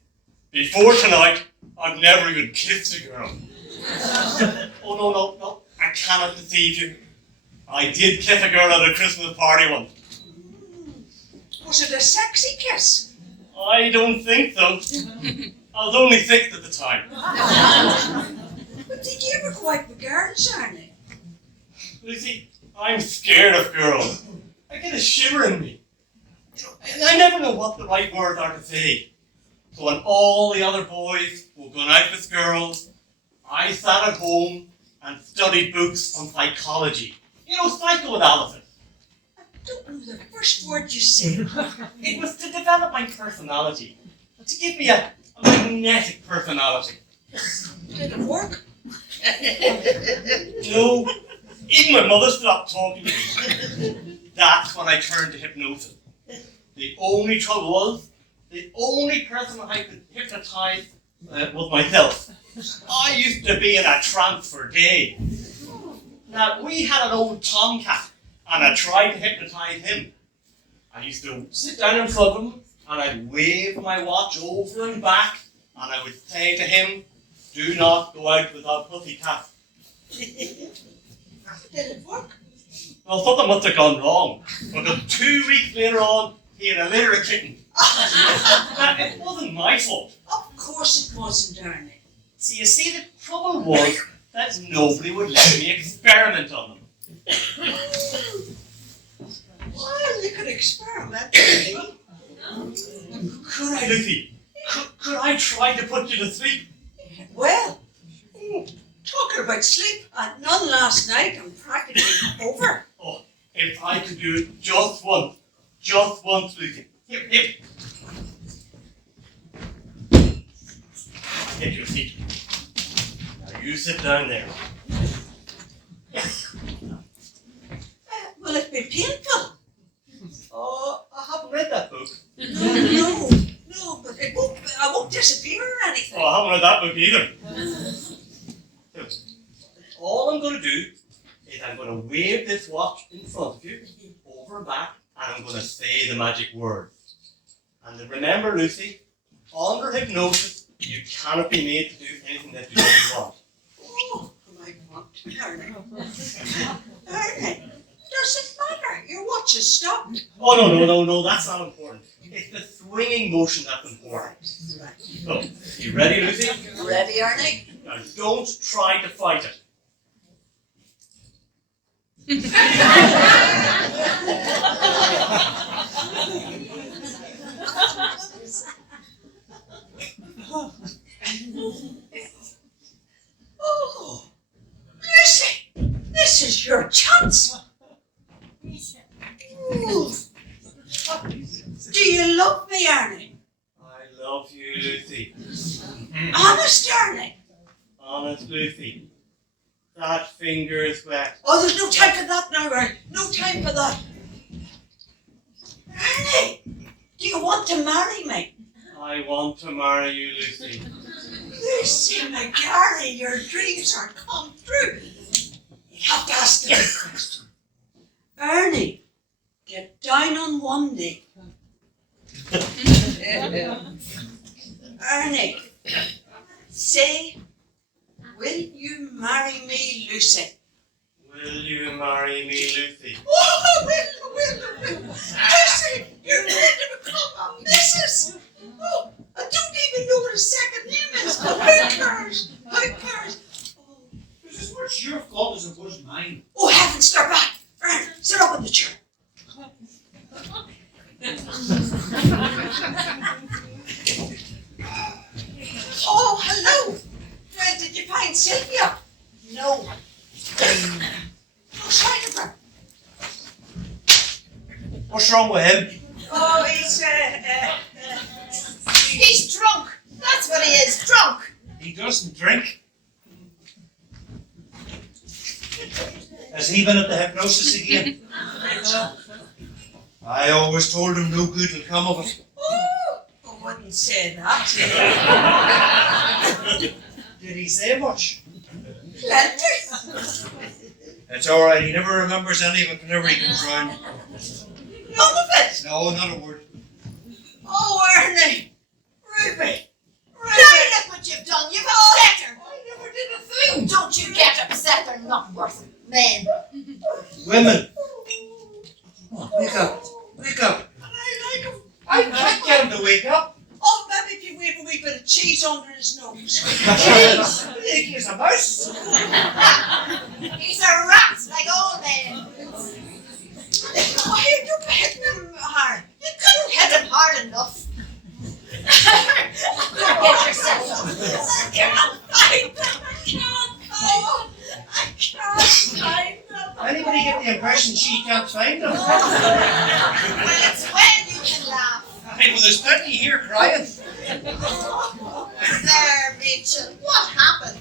before tonight, I've never even kissed a girl. Oh, no. I cannot deceive you. I did kiss a girl at a Christmas party once. Was it a sexy kiss? I don't think so. I was only 6 at the time. But did you ever go out with girls, Ernie? Lucy, I'm scared of girls. I get a shiver in me. And I never know what the right words are to say. So when all the other boys were going out with girls, I sat at home and studied books on psychology. You know, psychoanalysis. I don't know the first word you said. It was to develop my personality. To give me a magnetic personality. Did it work? No, even my mother stopped talking to me. That's when I turned to hypnosis. The only trouble was, the only person I could hypnotize was myself. I used to be in a trance for days. Now, we had an old tomcat, and I tried to hypnotize him. I used to sit down in front of him, and I'd wave my watch over and back, and I would say to him, "Do not go out without pussycat." Did it work? Well, something must have gone wrong, because 2 weeks later on, he had a litter of kittens. Now, it wasn't my fault. Of course it wasn't, Ernie. You see, the trouble was that nobody would let me experiment on them. Well, you could experiment, Ernie. Could I, Lucy? Could I try to put you to sleep? Well, talking about sleep, none last night and practically over. Oh, if I could do it just once, Lucy. Here. Get your seat. Now you sit down there. Will it be painful? Oh, I haven't read that book. No, but I won't disappear or anything. Oh, I haven't read that book either. All I'm going to do is I'm going to wave this watch in front of you, over and back, and I'm going to say the magic word. And then remember, Lucy, under hypnosis, you cannot be made to do anything that you don't want. Oh, I want to Ernie. Ernie, does it matter? Your watch has stopped. Oh, no, that's not important. It's the swinging motion that's important. Right. So, you ready, Lucy? Ready, Ernie? Now, don't try to fight it. Oh, Lucy, this is your chance. Ooh. Do you love me, Ernie? I love you, Lucy. Honest, Ernie? Honest, Lucy. That finger is wet. Oh, there's no time for that now, Ernie. No time for that. Ernie, do you want to marry me? I want to marry you, Lucy. Lucy McGarry, your dreams are come true. You have to ask the big question. down on one knee. Ernie, say, will you marry me, Lucy? Will you marry me, Lucy? Oh, I will. Lucy, you're going to become a missus. Oh, I don't even know what a second name is. Who cares? Oh, It's as much your fault as it was mine. oh heavens, they're back. Ern, sit up in the chair. Oh, hello. Did you find Sylvia? No. No sign of her. What's wrong with him? Oh, He's drunk. That's what he is, drunk. He doesn't drink. Has he been at the hypnosis again? I always told him no good will come of it. oh, I wouldn't say that. Did he say much? Plenty. It's alright, he never remembers any of it whenever he comes round. None of it. No, not a word. Oh, Ernie. Ruby. Now look what you've done. You've upset her. I never did a thing. Don't you get upset? They're not worth men. Women. Wake up. Wake up. I like him. I can't get him to wake up. Oh, maybe if you wave a wee bit of cheese under his nose. Jeez, I think he's a mouse. He's a rat like all men. Why are you hitting him hard? You couldn't hit him hard enough. Get yourself up. I can't find them. I can't find them. Anybody get the impression she can't find him? Well, it's when you can laugh. Hey, well, there's plenty here crying. There, Rachel. What happened?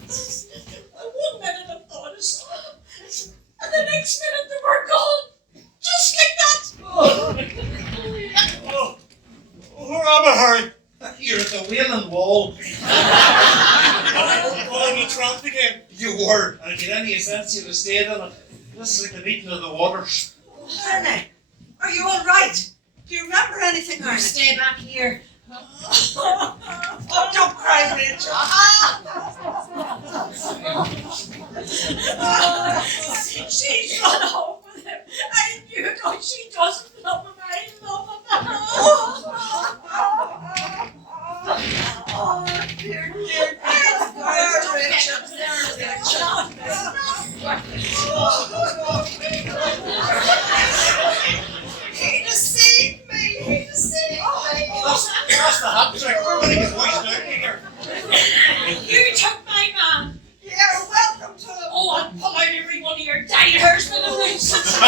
One minute I thought I saw them, and the next minute they were gone. Just like that. Oh, Robert, hurry. You're at the Wailing Wall. Oh, I'm trapped again. You were. And if you had any sense, you'd have stayed on it. This is like the beating of the waters. Ernie, are you all right? Do you remember anything, Ernie? Stay back here. Oh, don't cry, Rachel. She's run home with him, and you know she doesn't love him. I love him. Oh, dear, dear. Where's Rachel? He deceived me. He deceived me. That's the hat trick. We're going to get voice down here. You took my man. You're welcome to him. Oh, I'll pull out every one of your diners for the nuisance.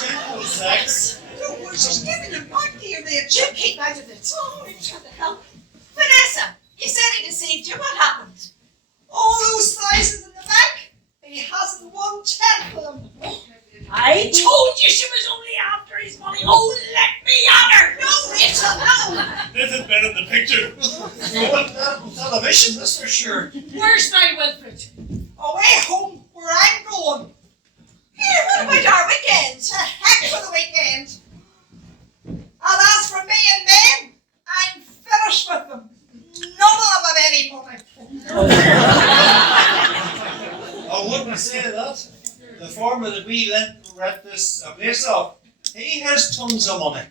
Gentle sex. No, she's giving him back to you, Rachel. You keep out of it. Oh, what the hell? Vanessa, you said he deceived you. What happened? All those slices in the back, he hasn't 1/10 of them. I told you she was only after his money. Oh, let me at her. No, Rachel, no. This has been in the picture. On television, that's for sure. Where's my Wilfred? Away home where I'm going. Here, what about our weekend? To heck for the weekend. And as for me and men, I'm finished with them. None of them have any money. I wouldn't say that. The farmer that we rent this place off, he has tons of money.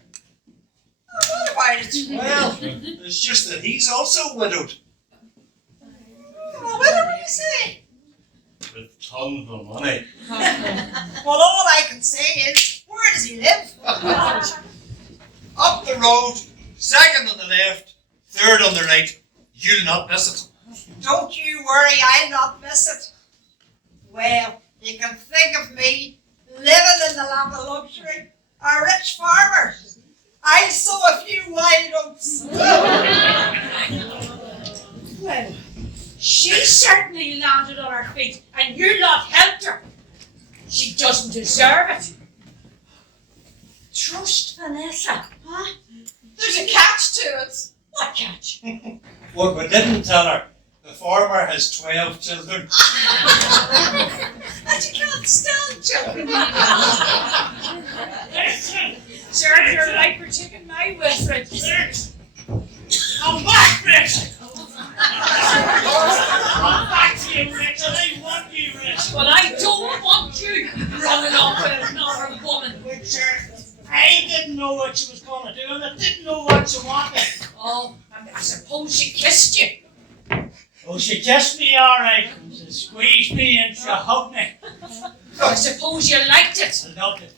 What about it? Well, it's just that he's also widowed. Well, what do you say? With tons of money. Well, all I can say is, where does he live? Up the road, second on the left, third on the right. You'll not miss it. Don't you worry, I'll not miss it. Well, you can think of me living in the lap of luxury, a rich farmer. I'll sow a few wild oats. Well, she certainly landed on her feet, and you lot helped her. She doesn't deserve it. Trust Vanessa. Huh? There's a catch to it. What catch? What we didn't tell her, the farmer has 12 children. And you can't stand children. Listen! Sure, you're like for chicken, my Wilfred. I'm back, Rich! I'm back to you, Rich, and I want you, Rich! Well, I don't want you running off with another woman. Richard, I didn't know what she was going to do, and I didn't know what she wanted. Oh, I suppose she kissed you. Oh, she kissed me all right, and she squeezed me and she hugged me. I suppose you liked it. I loved it.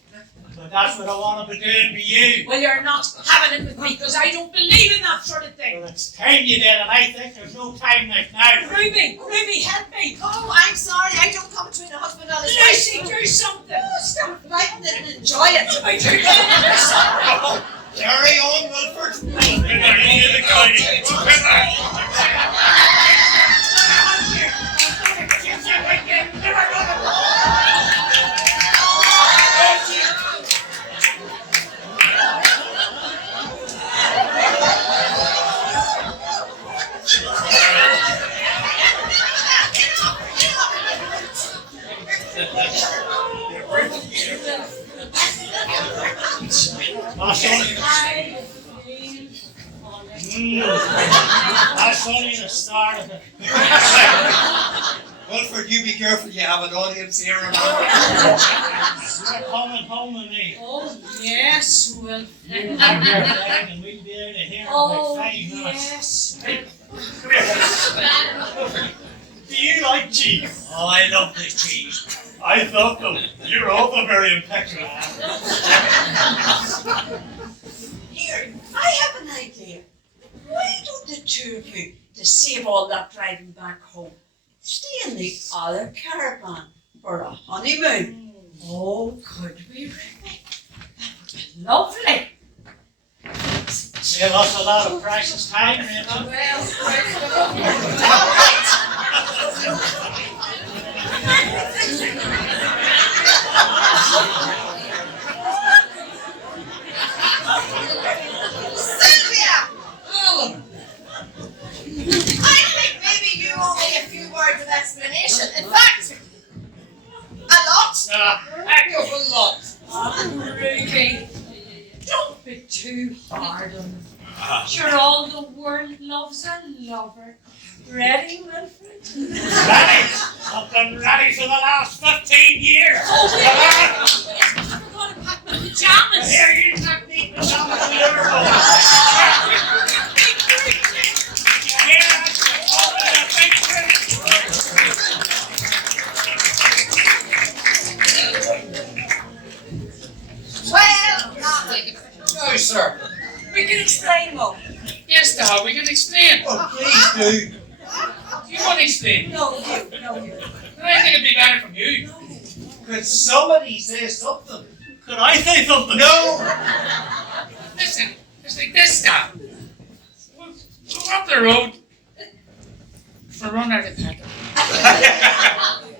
But that's what I want to be doing with you. Well, you're not having it with me because I don't believe in that sort of thing. Well, it's time you did, and I think there's no time like now. Ruby, help me. Oh, I'm sorry, I don't come between a husband and his wife. Lucy, do something. Oh, stop fighting it and enjoy it. I do something. Carry on, Wilford. That's only the start of it. Wilford, you be careful, you have an audience here. You're coming home with me. Oh, yes, well. You have your bag and we'll be out of here in about 5 minutes. Yes. Do you like cheese? Oh, I love this cheese. I thought them. You're also very impetuous. Here, I have an idea. Why don't the two of you, to save all that driving back home, stay in the other caravan for a honeymoon? Oh, could we really? That would be lovely. Save us a lot of precious time, Rachel. Sylvia! I think maybe you owe me a few words of explanation. In fact, a lot. A heck of a lot. Ruby, don't be too hard on them. Sure, all the world loves a lover. Ready, Wilfred? Ready? I've been ready for the last 15 years. Oh, wait. I forgot to pack my pajamas. Here, you have neat pajamas in your room. Here, open the big Well, No, sir. We can explain, Mum. Yes, Dad, we can explain. Oh, please do. Do you want to explain? No, you. I think it'd be better from you. Could somebody say something? Could I say something? No. Listen, it's like this, Dad. We're up the road. We're running out of petrol.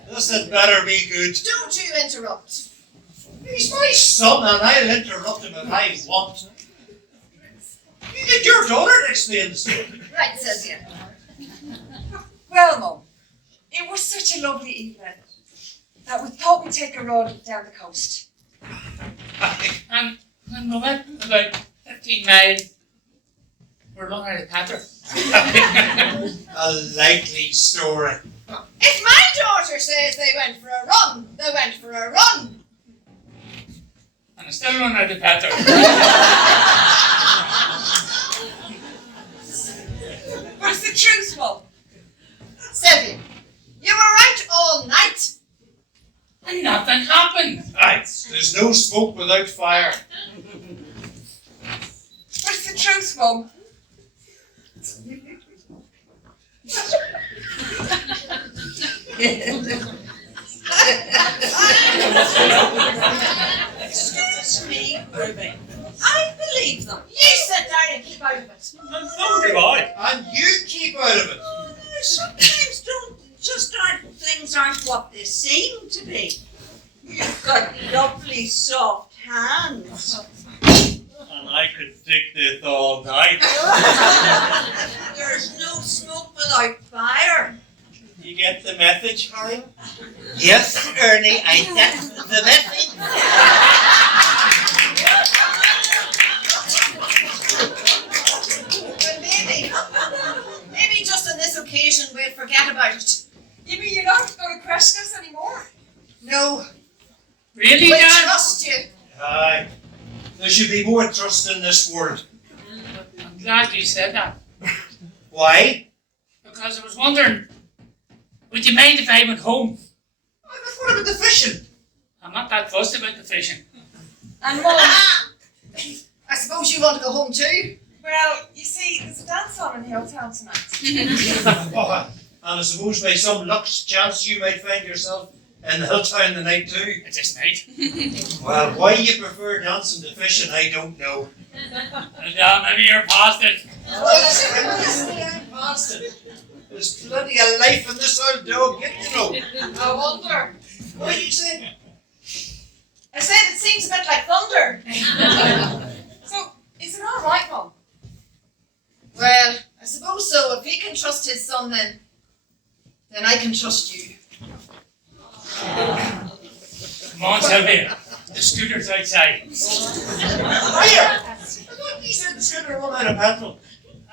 This had better be good. don't you interrupt. He's my son, and I'll interrupt him if I want. You get your daughter to explain the story. Right, Sylvia. Well, Mum, it was such a lovely evening that we thought we'd take a road down the coast. And when we went about 15 miles, we're running out of petrol. A likely story. If my daughter says they went for a run, they went for a run. And I'm still running out of petrol. But it's the truth, Mum. Sylvia, you were right all night. And nothing happened. Right, there's no smoke without fire. But it's the truth, Mum. Excuse me, Ruby. I believe them. You sit down and keep out of it. And so do I. And you keep out of it. Sometimes aren't things aren't what they seem to be. You've got lovely soft hands. And I could stick this all night. There's no smoke without fire. You get the message, Harry? Yes, Ernie, I get the message. There should be more trust in this world. I'm glad you said that. Why? Because I was wondering, would you mind if I went home? What about the fishing? I'm not that fussed about the fishing. And Mum, I suppose you want to go home too? Well, you see, there's a dance on in the hotel tonight. Oh, and I suppose by some luck's chance you might find yourself in the Hilltown the night too. It's just night. Well, why you prefer dancing to fishing, I don't know. Maybe you're past it. I'm past it. There's plenty of life in this old dog, get to know. I wonder. What are you saying? I said it seems a bit like thunder. So, is it all right, Mum? Well, I suppose so. If he can trust his son, then I can trust you. Come on, Sylvia. The scooter's outside. Hiya! I thought you said the scooter run out of petrol.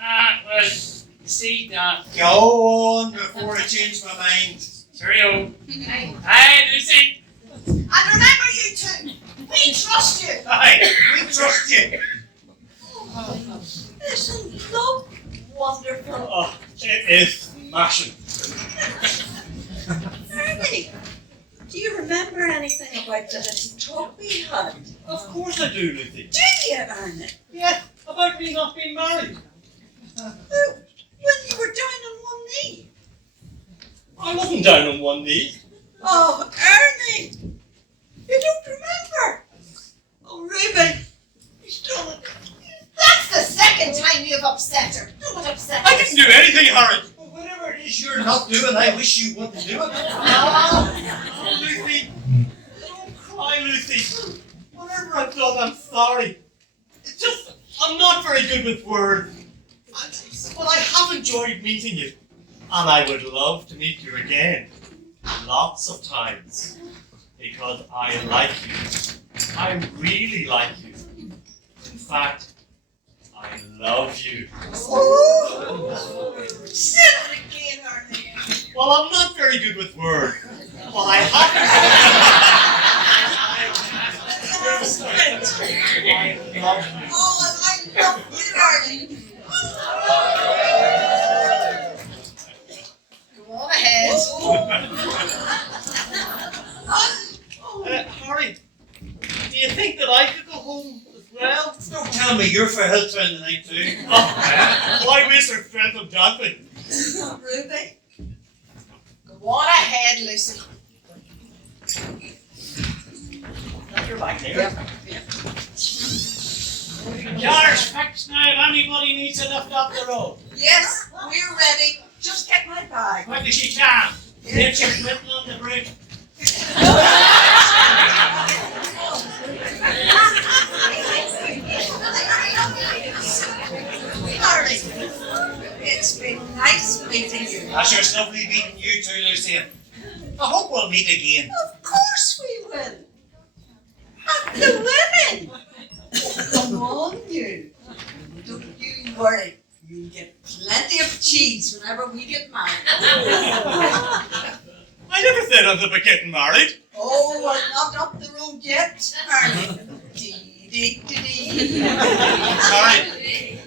Well, you see, Go on before I change my mind. cheerio. Hi, Lucy. And remember you two, we trust you. Aye, we trust you. Isn't love wonderful? Oh, it is smashing. Ernie, do you remember anything about the little talk we had? Of course I do, Lucy. Do you, Ernie? Yeah, about me not being married. When you were down on one knee? I wasn't down on one knee. Oh, Ernie! You don't remember? Oh, Ruby, he's done it. That's the second time you've upset her. Don't upset her. I didn't do anything, Harry. Well, whatever it is you're not doing, I wish you wouldn't do it. Oh, Lucy. Don't cry, Lucy. Whatever I've done, I'm sorry. It's just, I'm not very good with words. But I have enjoyed meeting you. And I would love to meet you again. Lots of times. Because I like you. I really like you. In fact, I love you. Say that again, Ernie. Well, I'm not very good with words. But I have I love you. Oh, and I love you, Ernie. Go on ahead. Harry, do you think that I could go home as well? Don't tell me you're for Hilltown the night too. Oh, why waste our strength on dancing? Ruby. Go on ahead, Lucy. You're back there. Cars fixed now. If anybody needs to lift up the road, Yes, we're ready. Just get my bag. quick as you can. Get your written on the bridge. Harry, it's been nice meeting you. That's just lovely meeting you too, Lucy. I hope we'll meet again. Of course we will. And the women. Oh, come on, you. Don't you worry. You'll get plenty of cheese whenever we get married. I never said I was about getting married. Oh, we're not up the road yet, Harry. Dee-dee-dee-dee. Sorry.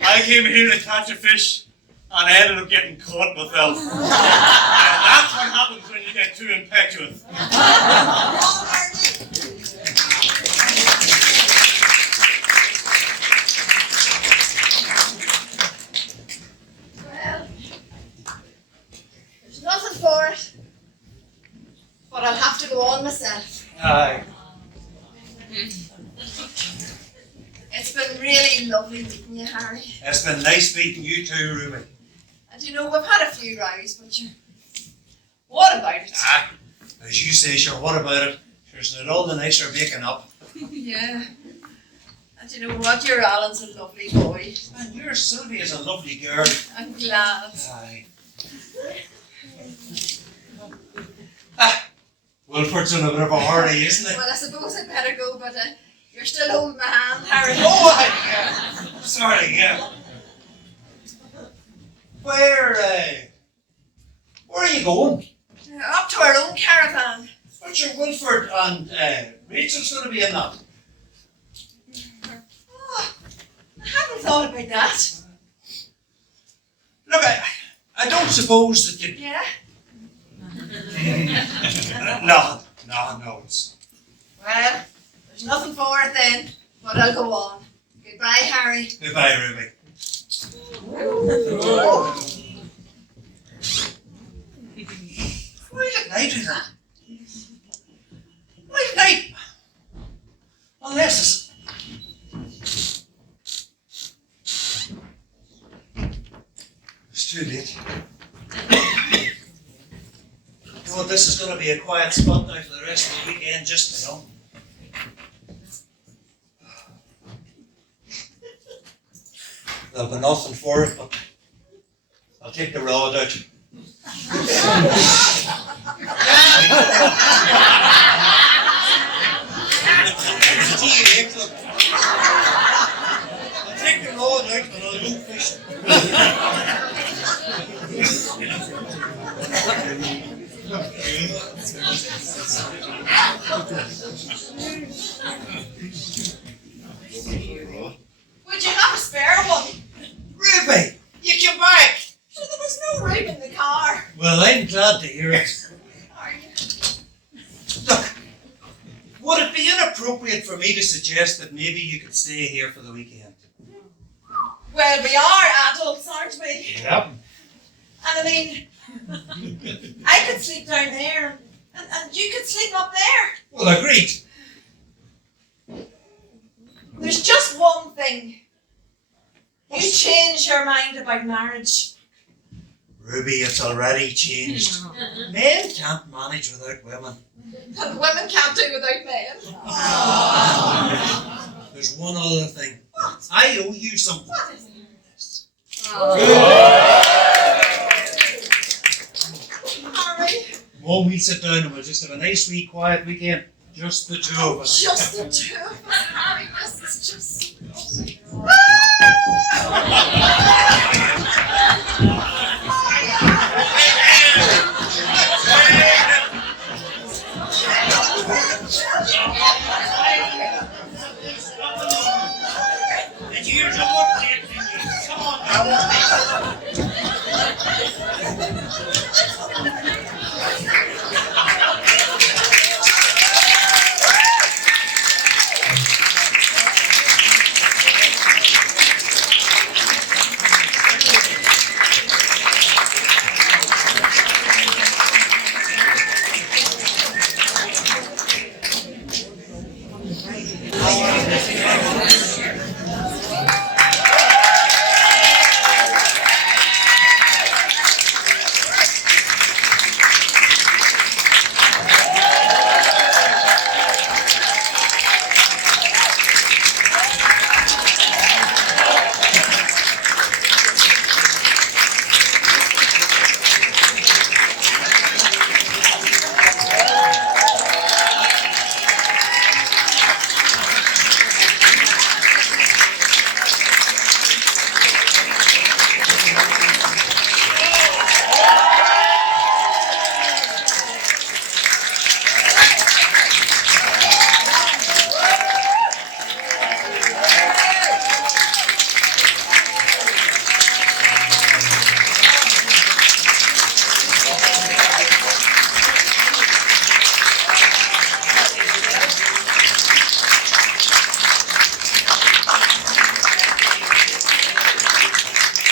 I came here to catch a fish and I ended up getting caught myself. And that's what happens when you get too impetuous. Oh, Harry. Well, there's nothing for it. But I'll have to go on myself. Aye. It's been really lovely meeting you, Harry. It's been nice meeting you too, Ruby. And you know, we've had a few rows, but what about it? Ah, as you say, sure, what about it? Sure, isn't it all the nicer making up? Yeah. And you know what? Your Alan's a lovely boy. And your Sylvia's a lovely girl. I'm glad. Aye. Ah, Wilford's in a bit of a hurry, isn't he? Well, I suppose I'd better go, but you're still holding my hand, Harry. Oh, yeah. Sorry, yeah. Where are you going? Up to our own caravan. But your Wilford and Rachel's going to be in that. hadn't thought about that. Look, I don't suppose that you... Yeah? No. It's... Well, there's nothing for it then, but I'll go on. Goodbye, Harry. Goodbye, Ruby. Why did I do that? Why did I... Unless it's... It's too late. Oh, this is going to be a quiet spot now for the rest of the weekend, just you know. There'll be nothing for it, but I'll take the rod out. I'll take the rod out and I'll go fishing. Would you have a spare one? Ruby, you came back. Sure, there was no room in the car. Well, I'm glad to hear it. Are you? Look, would it be inappropriate for me to suggest that maybe you could stay here for the weekend? Well, we are adults, aren't we? Yep. And I mean, I could sleep down there, and you could sleep up there. Well, agreed. There's just one thing. You changed your mind about marriage. Ruby, it's already changed. Men can't manage without women. And women can't do without men. There's one other thing. What? I owe you something. What is it? Harry, Well, we'll sit down and we'll just have a nice wee quiet weekend. Just the two of us. just the two of us, Harry. This is just so lovely. And here's a look, come on now.